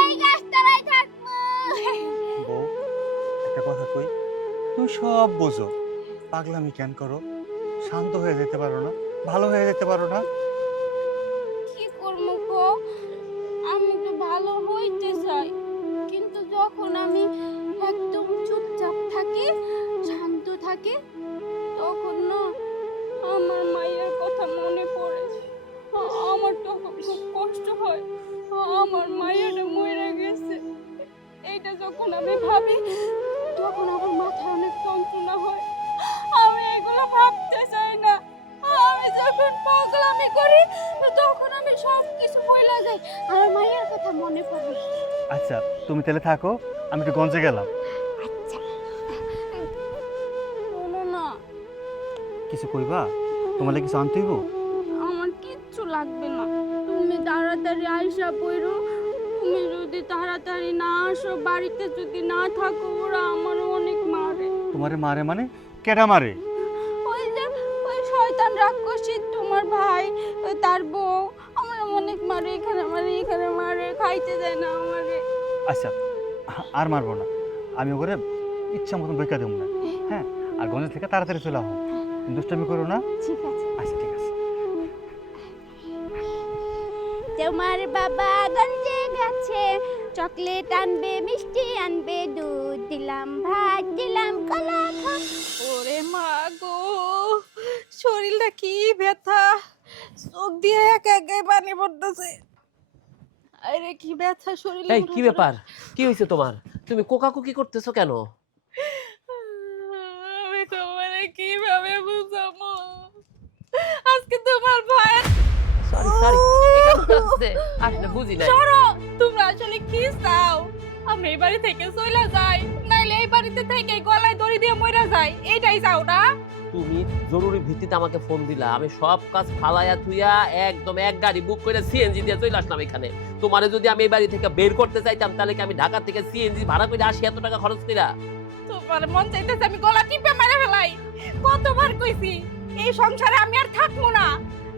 এই গাছতলায় থাকবো। বউ একটা কথা কই, তুমি সব বোঝো, পাগলামি কেন করো? শান্ত হয়ে যেতে পারো না? ভালো হয়ে যেতে পারো না? কি করবো গো, আমি তো ভালো হইতে চাই, কিন্তু যখন আমি একদম চুপচাপ থাকি, শান্ত থাকি, তখন না আমার মায়ের কথা মনে পড়ে। আমার তখন খুব কষ্ট হয়, আমার মায়ের মরে গেছে। এইটা যখন আমি ভাবি তখন আমার মাথায় অনেক যন্ত্রণা হয়। আমি এগুলো ভাবতে চাই না। আমি যখন পাগলামি করি তখন আমি সব কিছু ভুলে যাই, আমার মায়ের কথা মনে পড়ে। আচ্ছা তুমি তাহলে থাকো, আমি একটু গঞ্জে গেলাম। আচ্ছা শোনো না, কিছু কইবা? তোমার লাগি কিছু আনতে হইব? আমার কিচ্ছু লাগবে না, তুমি তাড়াতাড়ি আইসা পড়ো। তুমি যদি তাড়াতাড়ি না আসো, বাড়িতে যদি না থাকো, ওরা আমার অনেক মারে। তোমারে মারে মানে? কেডা মারে? ওই যে ওই শয়তান রাক্ষসী তোমার ভাই, তার বউ আমার অনেক মারে, এখানে মারে এখানে মারে, খাইতে দেয় না আমারে। আচ্ছা আর মারবো না, আমি ওরে ইচ্ছা মতন বইকা দেবো না। হ্যাঁ, আর গঞ্জ থেকে তাড়াতাড়ি চলে আসো, দুষ্টামি করো না। ঠিক আছে। আচ্ছা ঠিক আছে। তোমার বাবা গঞ্জে গেছে, চকলেট আনবে, মিষ্টি আনবে, দুধ দিলাম, ভাত দিলাম, কলা খা। ওরে মা গো, শরীরটা কি ব্যথা, চোখ দিয়ে একা একাই পানি পড়তেছে। আরে কি ব্যথা শরীরে। এই কি ব্যাপার, কি হয়েছে তোমার? তুমি কোকাকুকি করতেছো কেন? আমি তোমারে কিভাবে বুঝাবো, আজকে তোমার ভাই। সরি সরি, এখানে আসছে আসলে বুঝি না। সরো, তোমরা আসলে কি চাও? আমি এই বাড়ি থেকে চলে যাই, নাইলে এই বাড়িতে থেকে গলায় দড়ি দিয়ে মরে যাই, এইটাই চাও না? তুমি জরুরি ভিত্তিতে আমাকে ফোন দিলা, আমি সব কাজ ফালাইয়া থুইয়া একদম এক গাড়ি বুক করে সিএনজি দিয়ে চলে আসলাম এখানে। তোমারে যদি আমি এই বাড়ি থেকে বের করতে চাইতাম তাহলে কি আমি ঢাকা থেকে সিএনজি ভাড়া করে আসি এত টাকা খরচ কইরা? তোমার মন চাইতেছে আমি গলা টিপে মেরে ফেলাই। কতবার কইছি এই সংসারে আমি আর থাকবো না।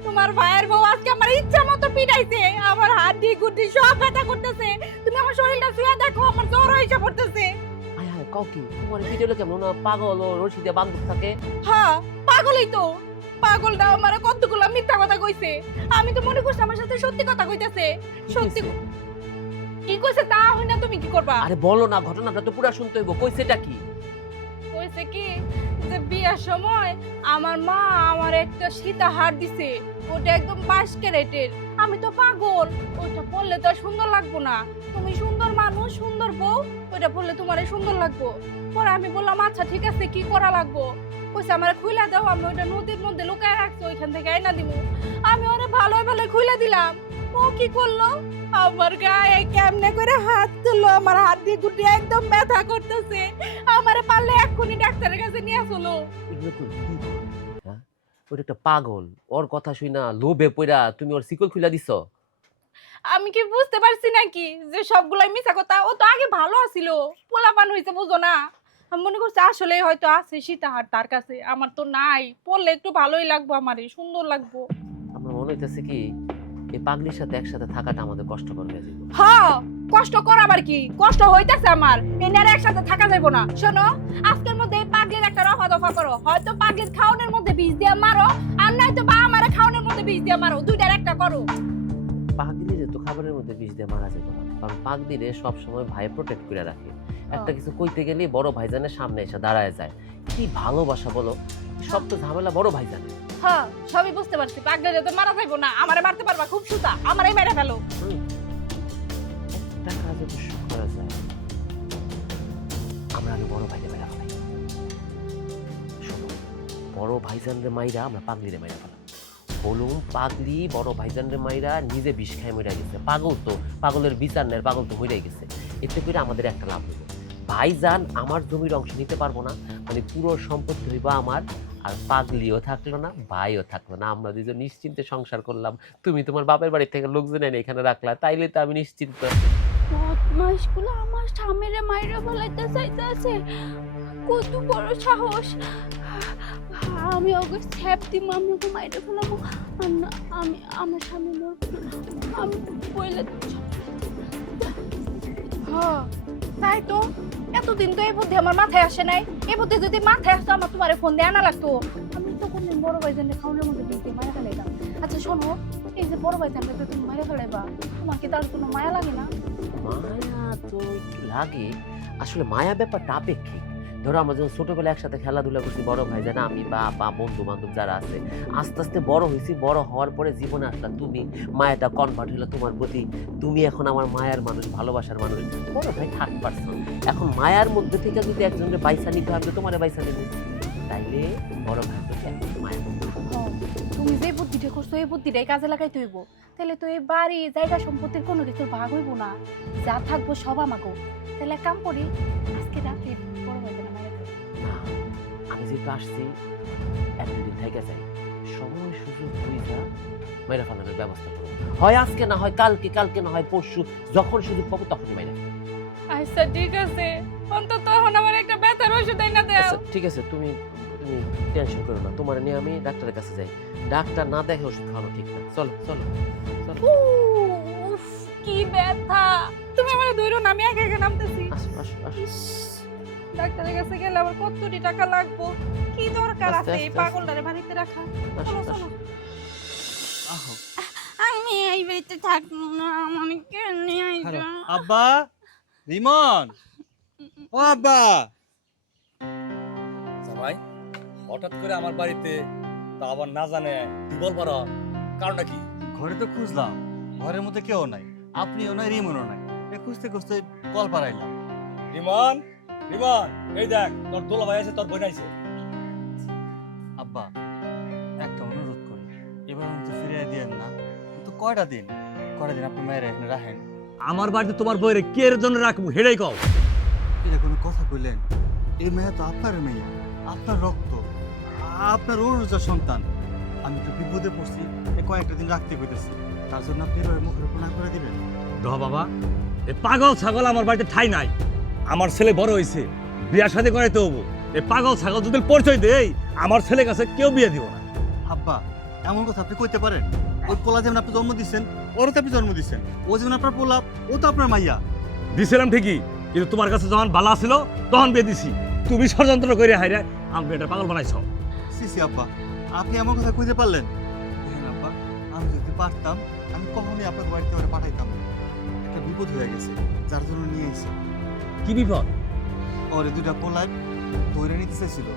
তোমার ভাইয়ের বউ আজকে আমার ইচ্ছা মতো পিটাইছে, আমার হাড্ডি গুড্ডি সব ব্যথা করতেছে। তুমি আমার শরীরটা ছুঁয়ে দেখো, আমার জ্বর হইছে পড়তেছে। আয় হায় কাউ কি তোমার ভিডিওটা কেমন না পাগল ও রশিদে বান্ধব থাকে? হ্যাঁ পাগলই তো, পাগলটা আমার কতগুলো মিথ্যা কথা কইছে। আমি তো মনে করছি আমার সাথে সত্যি কথা কইতেছে। সত্যি কি কইছে তা হই না, তুমি কি করবা? আরে বলো না, ঘটনাটা তো পুরা শুনতে হইব। কইছেটা কি? কইছে কি যে বিয়ার সময় আমার মা আমার একটা সীতাহার দিছে, ওটা একদম 22 ক্যারেটের। আমি তো পাগল, ওটা পরলে তো আর সুন্দর লাগবো না। তুমি সুন্দর মানুষ, সুন্দর বউ, ওটা পরলে তোমারে সুন্দর লাগবো। পরে আমি বললাম আচ্ছা ঠিক আছে, কি করা লাগবো? কইছে আমারে খুইলা দাও, আমি ওটা নদীর মধ্যে লুকায় রাখছি, ওইখান থেকে আইনা দিমু। আমি ওরে ভালো ভালো খুইলা দিলাম। ও কি করলো, আমার গায়ে কেমনে করে হাত তুললো, আমার হাত দিয়ে গুটি একদম ব্যথা করতেছে। আমারে পারলে এক্ষুনি ডাক্তারের কাছে নিয়ে চলো। এগুলো তো কি? হ্যাঁ, ওটা একটা পাগল, ওর কথা শুই না লোভে পইরা তুমি ওর সিকল খুইলা দিছো। আমি কি বুঝতে পারছি নাকি যে সবগুলাই মিছা কথা? ও তো আগে ভালো আছিল, পোলাপান হইছে বুঝো না। আমি মনে করছি আসলে হয়তো আছে সীতাহার তার কাছে, আমার তো নাই, পড়লে একটু ভালোই লাগবো, আমারই সুন্দর লাগবো। আমার মনে হইতেছে কি এই পাগলির সাথে একসাথে থাকাটা আমাদের কষ্টকর হয়ে যাবে। হ্যাঁ, কষ্ট কর আবার কি, কষ্ট হইতাছে আমার, এনার একসাথে থাকা যাইবো না। শোনো, আজকের মধ্যে এই পাগলির একটা রফা দফা করো, হয়তো পাগলির খাওনের মধ্যে বিষ দিয়ে মারো, আর নয়তো বা আমার খাওনের মধ্যে বিষ দিয়ে মারো, দুইটার একটা করো। পাগলিরে তো খাবারের মধ্যে বিষ দিয়ে মারা যাবে না, কারণ পাগলিরে সবসময় ভাই প্রোটেক্ট করে রাখে। একটা কিছু কইতে গেলে বড় ভাইজানের সামনে এসে দাঁড়ায় যায়। কি ভালোবাসা বলো, সব তো ঝামেলা বড় ভাইজানে। হ্যাঁ, সবই বুঝতে পারছি, পাগলিরে তো মারা যাইবো না, আমারে মারতে পারবা খুব সুতা, আমারই মেরে ফেলো। একটা কাজ যদি করা যায়, আমরা আগে বড় ভাইরে মেরা ফেলাই। শোনো, বড় ভাইজানরে মাইরা আমরা পাগলিরে মেরা ফেলা। বলুন পাগলি বড় ভাইজানরে মাইরা নিজে বিষ খায় মরে গেছে, পাগল তো, পাগলের বিচার নেই, পাগল তো মরে গেছে। এতে করে আমাদের একটা লাভ হইব, ভাইজান আমার জমির অংশ নিতে পারবো না, মানে পুরো সম্পত্তি হইব আমার, আর পাগলিও থাকলো না, ভাইও থাকলো না, আমরা দুজন নিশ্চিন্তে সংসার করলাম। তুমি তোমার বাপের বাড়ি থেকে লোকজন এনে এখানে রাখলা, তাইলে তো আমি নিশ্চিন্ত। বদমাইশগুলো আমার স্বামীরে মাইরে ফেলাইতে চাইতেছে, কত বড় সাহস! আমি ওকে ছ্যাপ দিব, আমি ওকে মাইরে ফেলাবো। আমি আমার স্বামী আমি বইলে। হ্যাঁ, তাই তো, এতদিন তো এই বুদ্ধি আমার মাথায় আসে নাই, এই বুদ্ধি যদি মাথায় আসতো আমার তোমার ফোন দিয়ে আনা লাগতো, আমি তো কোনদিন বড় ভাইজানের খাওয়ানোর মধ্যে বিষ দিয়ে মারা ফেলাইতাম। আচ্ছা শোনো, এই যে বড় ভাইজানকে তো তুমি মারা ফেলাইবা, তোমার কি তার কোনো মায়া লাগে না? মায়া তো একটু লাগে, আসলে মায়া ব্যাপারটা আপেক্ষিক। ধরো আমরা যখন ছোটবেলায় একসাথে খেলাধুলা করছি, বড় ভাই জানা আমি বা বন্ধু বান্ধব যারা আছে, আস্তে আস্তে বড় হয়েছি, বড় হওয়ার পরে জীবনে আসলা তুমি, মায়াটা কনভার্ট হলো তোমার প্রতি, তুমি এখন আমার মায়ার মানুষ, ভালোবাসার মানুষ। বড় ভাই 3rd এখন মায়ার মধ্যে থেকে যদি একজনের বাইসা নিতে হবে, তোমার বাইসা নেবে, তাইলে বড় ভাই প্রতি একজন মায়া করবে। তুমি যে বুদ্ধিটা করছো এই বুদ্ধিটাই কাজে লাগাইতে হইব, তাহলে তো এই বাড়ি জায়গা সম্পত্তির কোনো কিছুর ভাগ হইব না, যা থাকবো সব আমাকে। তাহলে এক কাম করি, আজকে রাতে বড় ভাইজানের মাইরে ফেলবো। না, আমি যেহেতু আসছি একদিন থেকে যাই, সময় সুযোগ বুঝা মেরা ফেলানোর ব্যবস্থা করবো, হয় আজকে না হয় কালকে, কালকে না হয় পরশু, যখন সুযোগ পাবো তখনই মেরা। আচ্ছা ঠিক আছে, অন্তত তখন আমার একটা ব্যথার ওষুধ এনে দাও। আচ্ছা ঠিক আছে, তুমি টেনশন করো না, তোমার নিয়ে আমি ডাক্তারের কাছে যাই, ডাক্তার না দেখে ওষুধ খাওয়ানো ঠিক না। চলো চলো চলো। উফ, কি ব্যথা! তুমি আমার ধরো না, আমি একা একা নামতেছি। আসো আসো আসো। ডাক্তারের কাছে গেলে আবার কতটি টাকা লাগবো, কি দরকার আস্তে, আছে এই আস্তে, পাগলটারে বাড়িতে রাখা? আসো, চলো আসো। চলো। আহো আমি এই বাড়িতে থাকবো না, আমাকে কেন নিয়ে আইছো? আব্বা, রিমন, ও আব্বা। জামাই হঠাৎ করে আমার বাড়িতে, তা আবার না জানে বল পারো কারণটা কি? ঘরে তো খুঁজলাম, ঘরের মধ্যে কেউ নাই, আপনিও নাই, রিমনও নাই, খুঁজতে খুঁজতে কল পারাইলাম। রিমন, রিমন, এই দেখ তোর দোলা ভাই আছে, তোর বোন আইছে। আব্বা, একটা অনুরোধ করি, এবার তো ফিরিয়ে দিয়েন না, তো কয়টা দিন আপনি মায়ের এখানে রাখেন। আমার বাড়িতে তোমার বইরে কে এর জন্য রাখবো হেডাই কও। এটা কোনো কথা কইলেন? এই মেয়ে তো আপনার মেয়ে, আপনার রক্ত, আপনার অনুরোধের সন্তান। আমি তো বিপদে পড়ছি, এই কয়েকটা দিন রাখতে কইতেছি, তার জন্য আপনি এভাবে মুখের উপর না করে দিবেন। রহ বাবা, এই পাগল ছাগল আমার বাড়িতে ঠাই নাই। আমার ছেলে বড় হয়েছে, বিয়া শাদী করাইতে হবো। এই পাগল ছাগল যদি পরিচয় দেই, আমার ছেলে কাছে কেউ বিয়ে দিব না। আব্বা, এমন কথা আপনি কইতে পারেন? ওই পোলা যেমন আপনি জন্ম দিচ্ছেন, ওরও তো আপনি জন্ম দিচ্ছেন, ও যেমন আপনার পোলা, ও তো আপনার মাইয়া। দিছিলাম ঠিকই, কিন্তু তোমার কাছে যখন বালা ছিল তখন বিয়ে দিছি। তুমি ষড়যন্ত্র করে হাইরে আমি এটা পাগল বানাইছ। সিসি আব্বা, আপনি এমন কথা কইতে পারলেন? দেখেন আব্বা, আমি যদি পারতাম আমি কখনোই আপনার বাড়িতে ওরা পাঠাইতাম না। একটা বিপদ হয়ে গেছে, যার জন্য নিয়ে এসেছি। কি বিপদ? ওরে দুটা পোলায় ধরে নিতে চাইছিল,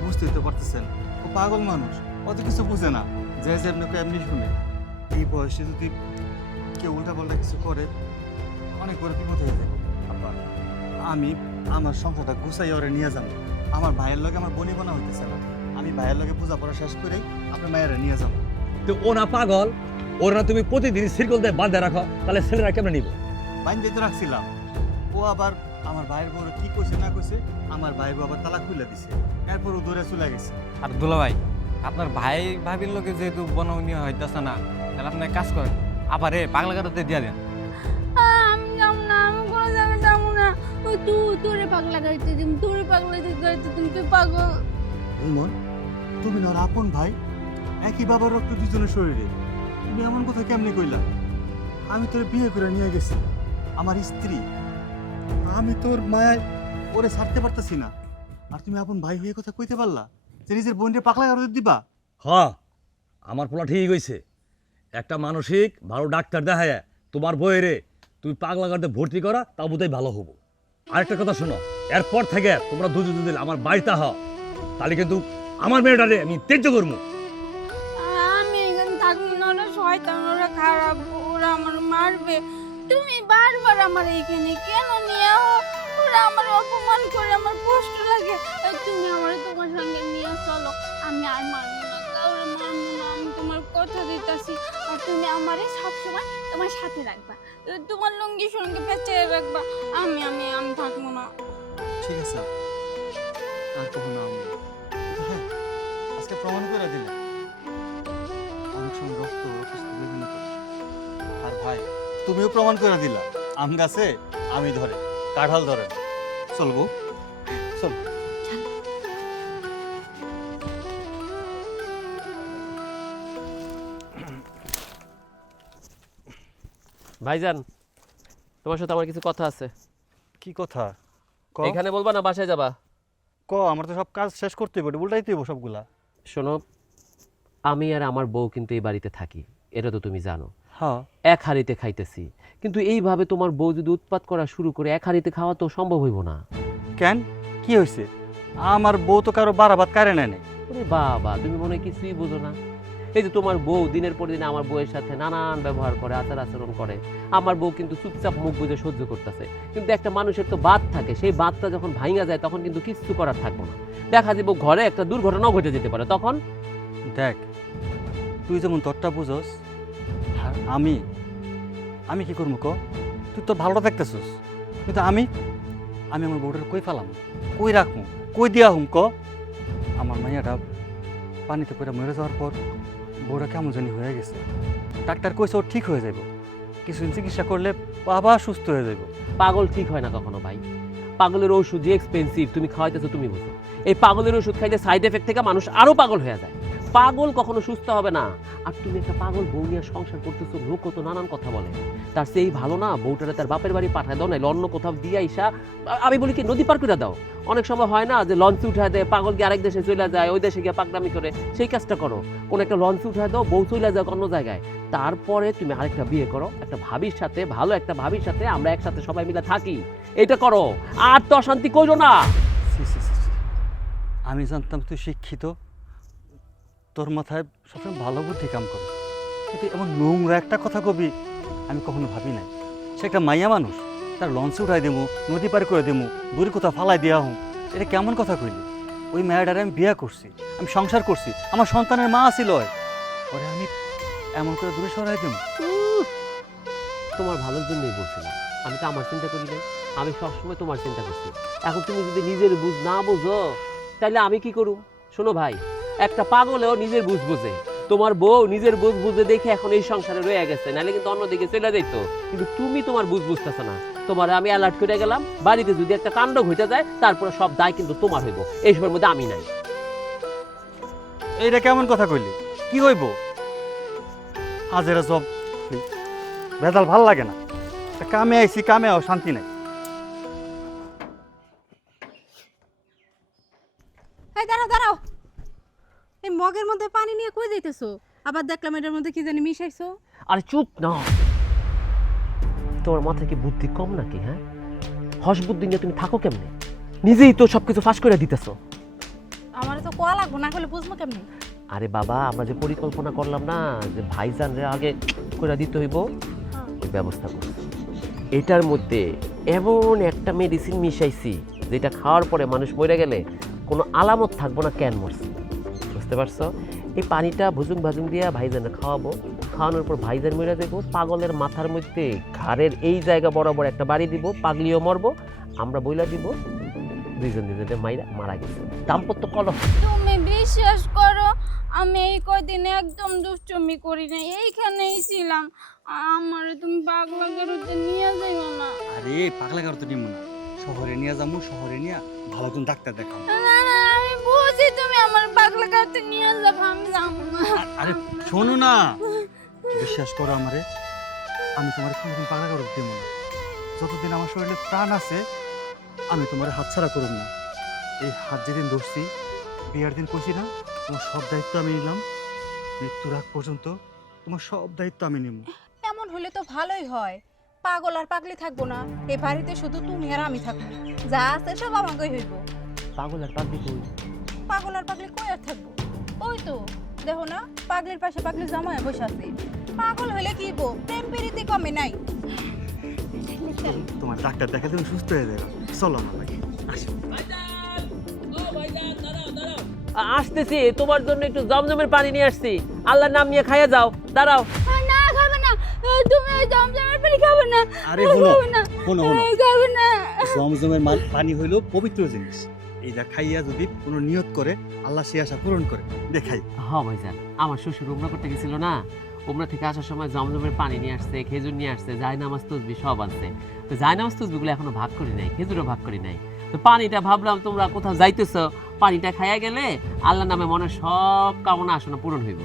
বুঝতেই তো পারতেছেন, ও পাগল মানুষ, অত কিছু বুঝে না, যে আপনাকে এমনি শুনে। এই বয়সে যদি কেউ উল্টা পাল্টা কিছু করে, অনেক বড় বিপদ হয়ে যাবে। আব্বা, আমি আমার সংসারটা গুছাই ওরে নিয়ে যাবো। আমার ভাইয়ের লগে আমার বনি বোনা হইতেছে না, আমি ভাইয়ের লগে পূজা পড়া শেষ করেই আপনার মায়েরা নিয়ে যাবো। তো ও না পাগল, ওর না তুমি প্রতিদিন সিরকল দিয়ে বাঁধে রাখো, তাহলে ছেলেরা কেমন নিব? বাইন্দে তো রাখছিলাম, ও আবার আমার ভাইয়ের বউ কি কইছে না কইছে, আমার ভাইয়ের বউ আবার তালাক খুলে দিছে, এরপর ও দৌড়ে চলে গেছে। আর দুলা ভাই, আপনার ভাই ভাবির লোকে যেহেতু বনাউনি হইতেছে না, তাহলে আপনি এক কাজ করেন, আবার পাগলা কাটাতে দিয়া দেন। আমি যাবো না, আমি কোনো জায়গায় যাবো না, ওই তোরে পাগলা গাইতে দিম, তোরে পাগলা গাইতে দিম, তুই পাগল। ইমন, তুমি না ওর আপন ভাই, একই বাবার রক্ত দুজনের শরীরে, তুমি এমন কথা কেমনে কইলা? আমি তোর বিয়ে করে নিয়ে গেছি, আমার স্ত্রী, আমি তোর মায়ায় ওরে ছাড়তে পারতাছি না, আর তুমি আপন ভাই হয়ে কথা কইতে পারলা যে নিজের বোনকে পাগলা করে দিবা? হ্যাঁ, আমার পোলা ঠিক হয়েছে। একটা মানসিক ভালো ডাক্তার দেখায় তোমার বইয়েরে তুমি পাগলা গাড়িতে ভর্তি করা, তা বোধহয় ভালো হবো। আরেকটা কথা শোনো, এরপর থেকে তোমরা দুজন আমার বাড়িতে হও, তাহলে কিন্তু আমার মেয়েটারে আমি ত্যায্য করবো। আমি এখানে থাকবো না, ওরা শয়তান, ওরা খারাপ, ওরা আমার মারবে। তুমি বারবার আমার এইখানে কেন নিয়ে আও? ওরা আমার অপমান করে, আমার কষ্ট লাগে। তুমি আমার তোমার সঙ্গে নিয়ে চলো, আমি আর মারবো না, কাউরে মারবো না, আমি তোমার কথা দিতেছি। আর তুমি আমারে সবসময় তোমার সাথে রাখবা, তোমার লুঙ্গির সঙ্গে পেঁচিয়ে রাখবা। আমি আমি আমি থাকবো না। ঠিক আছে, আর কখনো আমি হ্যাঁ, আজকে প্রমাণ করে দিলে অনেক সময় রক্ত বিভিন্ন করে। আর ভাই, তুমিও প্রমাণ করে দিলা আম গাছে আমি ধরে, কাঁঠাল ধরে। চলবো, চল। ভাইজান, তোমার সাথে আমার কিছু কথা আছে। কি কথা? ক এখানে বলবা না বাসায় যাবা? ক, আমার তো সব কাজ শেষ করতে হবে, উল্টাইতে হবে সবগুলা। শোনো, আমি আর আমার বউ কিন্তু এই বাড়িতে থাকি, এটা তো তুমি জানো। হ্যাঁ, এক হাঁড়িতে খাইতেছি, কিন্তু এইভাবে তোমার বউ যদি উৎপাত করা শুরু করে এক হাঁড়িতে খাওয়া তো সম্ভব হইব না। কেন, কি হয়েছে? আমার বউ তো কারো বাড়া ভাত কারে নেয়। ওরে বাবা, তুমি মনে হয় কিছুই বুঝো না। এই যে তোমার বউ দিনের পর দিন আমার বউয়ের সাথে নানান ব্যবহার করে, আচার আচরণ করে। আমার বউ কিন্তু চুপচাপ মুখ বুজে সহ্য করতেছে, কিন্তু একটা মানুষের তো বাত থাকে, সেই বাতটা যখন ভাঙা যায় তখন কিন্তু কিছু করার থাকবো না। দেখা যাবে ঘরে একটা দুর্ঘটনাও ঘটে যেতে পারে তখন। দেখ, তুই যেমন তোরটা বুঝোস, আর আমি কি করবো ক? তুই তো ভালো দেখতেছিস, কিন্তু আমি আমার বউটার কই ফেলাম, কই রাখবো, কই দিয়া হুম ক? আমার মাইয়াটা পানিতে পড়ে মরে যাওয়ার পর বউটা কেমন জানি হয়ে গেছে। ডাক্তার কইছে ওর ঠিক হয়ে যাবে, কিছুদিন চিকিৎসা করলে আবার সুস্থ হয়ে যাবে। পাগল ঠিক হয় না কখনো ভাই। পাগলের ওষুধ যে এক্সপেন্সিভ, তুমি খাওয়াইতেছো তুমি বুঝো। এই পাগলের ওষুধ খাইতে সাইড এফেক্ট থেকে মানুষ আরো পাগল হয়ে যায়। পাগল কখনো সুস্থ হবে না। আর তুমি একটা পাগল বউ নিয়ে সংসার করতেছো, লোক কত নানান কথা বলে। তার সেই ভালো না বউটারে তার বাপের বাড়ি পাঠায় দাও, নাইলে অন্য কোথাও দিয়ে আইসা, আমি বলি কি নদী পার করে দাও। অনেক সময় হয় না যে লঞ্চে উঠায় দেয়, পাগল গিয়ে আরেক দেশে চলে যায়, ওই দেশে গিয়ে পাগলামি করে, সেই কাজটা করো। কোন একটা লঞ্চে উঠায় দাও, বউ চলে যাও অন্য জায়গায়, তারপরে তুমি আরেকটা বিয়ে করো, একটা ভাবির সাথে, ভালো একটা ভাবির সাথে আমরা একসাথে সবাই মিলে থাকি। এটা করো, আর তো অশান্তি করো না। ছি, ছি, ছি, ছি। আমি জানতাম তুই শিক্ষিত, তোর মাথায় সবসময় ভালো বুদ্ধি কাম করে, কিন্তু এমন নোংরা একটা কথা কবি আমি কখনো ভাবি নাই। সে একটা মাইয়া মানুষ, তার লঞ্চে উঠাই দেবো, নদী পার করে দেবো, দূরে কোথাও ফালাই দেওয়া হোক, এটা কেমন কথা কইলি? ওই মেয়েটারে আমি বিয়ে করছি, আমি সংসার করছি, আমার সন্তানের মা ছিল, ওরে আমি এমন করে দূরে সরাই দেবো? তোমার ভালোর জন্যই বলছিলাম, আমি তো আমার চিন্তা করি নাই, আমি সবসময় তোমার চিন্তা করছি। এখন তুমি যদি নিজের বুঝ না বুঝো তাহলে আমি কি করুম? শোনো ভাই, একটা পাগলেও নিজের বুঝ বুঝে, তোমার বউ নিজের বুঝ বুঝে দেখে এখন এই সংসারে রয়ে গেছে, নাহলে কিন্তু অন্যদিকে চলে যেত। কিন্তু তুমি তোমার বুঝ বুঝতেছ না। তোমার আমি অ্যালার্ট করে গেলাম, বাড়িতে যদি একটা কাণ্ড ঘটে যায় তারপরে সব দায় কিন্তু তোমার হইব, এইসবের মধ্যে আমি নাই। এইটা কেমন কথা কইলি? কি হইব? আজেরা জব ভেজাল ভাল লাগে না, কামে আইছি, কামে আও, শান্তি নাই। এই দাঁড়াও দাঁড়াও, এই মগের মধ্যে পানি নিয়ে কই যাইতেছো? আবার দেখলাম এটার মধ্যে কি জানি মিশাইছো। আরে চুপ না, তোমার মাথায় কি বুদ্ধি কম নাকি? হ্যাঁ, হস বুদ্ধি নিয়ে তুমি থাকো কেমনে? নিজেই তো সবকিছু ফাঁস করে দিতেছো। আমার তো কোয়া লাগবো, না করলে বুঝবো কেমনে? আরে বাবা, আমরা যে পরিকল্পনা করলাম না যে ভাইজানরে আগে করে দিতে হইব, ওই ব্যবস্থা করছি। এটার মধ্যে এমন একটা মেডিসিন মিশাইছি যেটা খাওয়ার পরে মানুষ মরে গেলে কোনো আলামত থাকবো না কেন মরছে। বুঝতে পারছো? এই পানিটা ভুজুং ভাজুং দিয়া ভাইজানে খাওয়াবো, খাওয়ানোর পর ভাইজান মরে দেবো, পাগলের মাথার মধ্যে ঘাড়ের এই জায়গা বরাবর একটা বাড়ি দিব, পাগলিও মরবো, আমরা বইলা দিব দুইজন দুজনে মারা গেছে। দাম্পত্য কলহ। তুমি বিশ্বাস করো, আমি এই কয়দিন একদম দুষ্টুমি করি না, এইখানেই ছিলাম। আমার তুমি পাগলা গারুতে নিয়ে যাইও না। আরে পাগলা গারো তো নিব না, শহরে নিয়ে যাবো, শহরে নিয়ে ভালো একজন ডাক্তার দেখাবো। না না আমি বুঝি তুমি আমার পাগলা কাছে নিয়ে যাবো, আমি যাবো না। আরে শোনো না, বিশ্বাস করো আমারে, আমি তোমার কোনোদিন পাগলা করে দেবো না। যতদিন আমার শরীরে প্রাণ আছে আমি তোমার হাতছাড়া করব না। এই হাত যেদিন ধরছি, বিয়ার দিন কইছি না, তোমার সব দায়িত্ব আমি নিলাম। মৃত্যুর আগ পর্যন্ত তোমার সব দায়িত্ব আমি নিব। এমন হলে তো ভালোই হয়, পাগল আর পাগলি থাকবো না, এই বাড়িতে শুধু তুমি আর আমি থাকবো, যা আছে সব আমাকেই হইব। পাগল আর পাগলি কই? পাগল আর পাগলি কই আর থাকবো? ওই তো দেখো না, পাগলির পাশে পাগলি জামাই বসে আছে। পাগল হলে কি বো, প্রেম প্রীতি কমে নাই। তোমার ডাক্তার দেখে তুমি সুস্থ হয়ে যাবে। চলো আমার ভাই, আসো। আসতেছি, তোমার জন্য একটু জমজমের পানি নিয়ে আসছি, আল্লাহর নাম নিয়ে খাইয়া যাও। দাঁড়াও। না খাবে না, তুমি ওই জমজমের পানি খাবে না। আরে শোনো, খাবে না, শোনো, শোনো। খাবে না। জমজমের পানি হইলো পবিত্র জিনিস। এইটা খাইয়া যদি কোনো নিয়ত করে, আল্লাহ সে আশা পূরণ করে। দেখাই। হ্যাঁ ভাইজান, আমার শ্বশুর উমরা করতে গেছিল না, উমরা থেকে আসার সময় জমজমের পানি নিয়ে আসছে, খেজুর নিয়ে আসছে, জায়নামাজ তসবি সব আনছে। তো জায়নামাজ তসবিগুলো এখনো ভাগ করি নাই, খেজুরও ভাগ করি নাই। তো পানিটা ভাবলাম তোমরা কোথাও যাইতেছো, পানিটা খাইয়া গেলে আল্লাহর নামে মনে সব কামনা আসনা পূরণ হইব।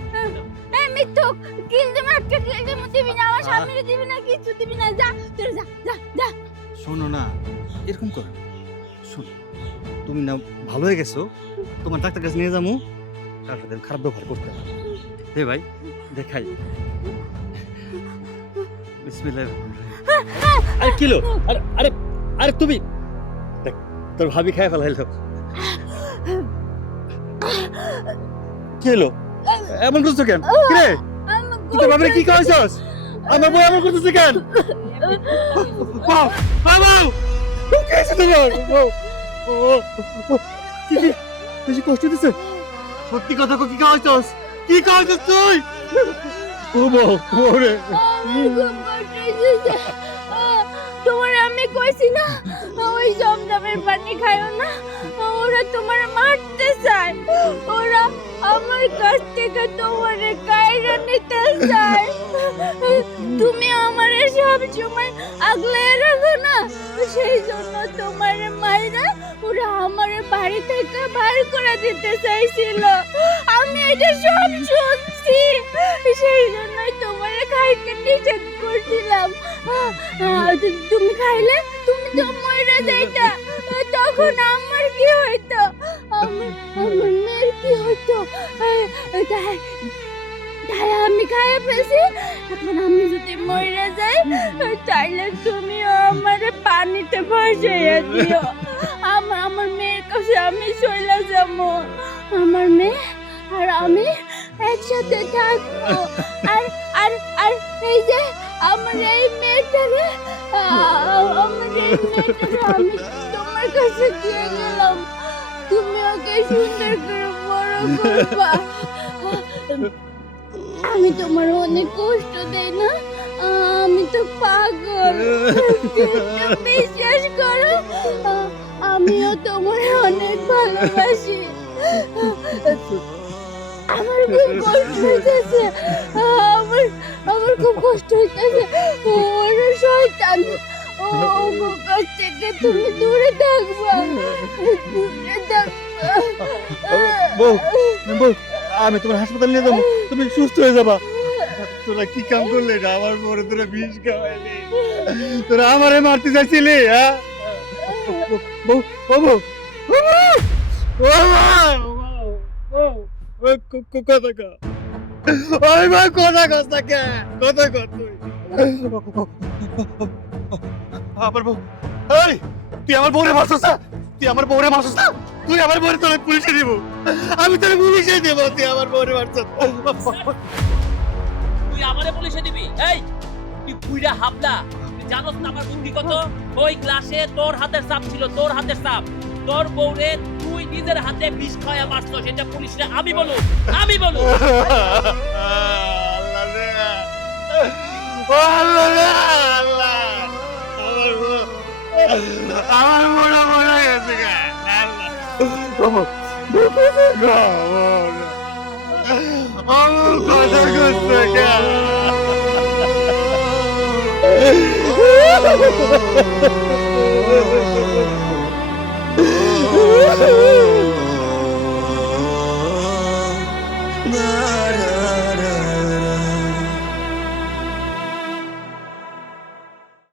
এই মিথ্যুক, কিন্তু মাটকে দিলে দিবি না, আমার স্বামীরে দিবি না, কিছু দিবি না। যা তুই যা যা যা। শোনো না, এরকম করো। শোনো, তুমি না ভালো হয়ে গেছো, তোমার ডাক্তার কাছে নিয়ে যাবো, তার সাথে খারাপ ব্যবহার করতে হবে। দে ভাই, দেখাই। বিসমিল্লাহ। আরে কিলো, আরে আরে আরে তুমি দেখ, তোর ভাবি খায় ফেলাইলো। কি হলো, এমন করছো কেন? কি রে, তুই তোর ভাবিরে কি কইছস? আমার বউ এমন করতেছে কেন? বাবা, কি হয়েছে তোমার? কি বেশি কষ্ট দিছে? সত্যি কথা কি খাওয়াইছস? কি খাওয়াইছস তুই? ও বউ, ওরে তোমার আমি কইছি না ওই জমজমের পানি খাইও না, ওরা তোমার মারতে চায়, ওরা আমার কাছ থেকে তোমারে কাইরা নিতে চায়। তুমি আমারে সব সময় আগলে রাখো না, সেই জন্য তোমার মাইরা ওরা আমার বাড়ি থেকে বাইর করে দিতে চাইছিল। আমি এটা সব শুনছি, সেই জন্যই তোমারে খাইতে নিষেধ করছিলাম। তুমি খাইলে তুমি তো মরে যাইতা, তখন আমার কি হইতো, আমার মেয়ের কি হইতো? তাই তাই আমি খাইয়া ফেলছি। এখন আমি যদি মরে যাই, তাইলে তুমিও আমার পানিতে ভাসাইয়া দিও। আমার মেয়ের কাছে আমি চলে যাবো, আমার মেয়ে আর আমি একসাথে থাকবো। আর আর আর এই যে আমার এই মেয়েটারে, আমি তোমার কাছে দিয়ে গেলাম, তুমি ওকে সুন্দর করে বড় করবা। আমি তোমার অনেক কষ্ট দেই না, আমি তো পাগল, বিশ্বাস করো, আমিও তোমার অনেক ভালোবাসি। আমার খুব কষ্ট হইতেছে, আমার খুব কষ্ট হইতেছে। ওরা শয়তান, ওর কাছ থেকে তুমি দূরে থাকবা, দূরে থাকবা। বউ, বউ, আমি তোমার হাসপাতাল নিয়ে যাবো, তুমি সুস্থ হয়ে যাবা। তোরা কি কাম করলে না, আমার পরে তোরা বিষ খাওয়াইলি, তোরা আমারে মারতে চাইছিলি, হ্যাঁ? বউ, বউ, কথা কা, ওই ভাই কথা কস কে, কথা কর তুই। আমার বউ, এই তুই আমার বউরে মারছস না, তুই আমার বউরে মারছস না, তুই আমার বউরে তোরে পুলিশে দিব, আমি তোরে পুলিশে দেব, তুই আমার বউরে মারছস। তুই আমারে পুলিশে দিবি? এই তুই পুইরা হাবলা, তুই জানোস না আমার বুদ্ধি কত? ওই ক্লাসে তোর হাতের ছাপ ছিল, তোর হাতের ছাপ। তোর বউরে তুই নিজের হাতে বিষ খাওয়া মারছস, সেটা পুলিশে আমি বলু, আমি বলু। আল্লাহ রে, ও আল্লাহ রে, আল্লাহ, আমার বউরা মরে গেছে গা, আল্লাহ। আমার কথা করছে কে?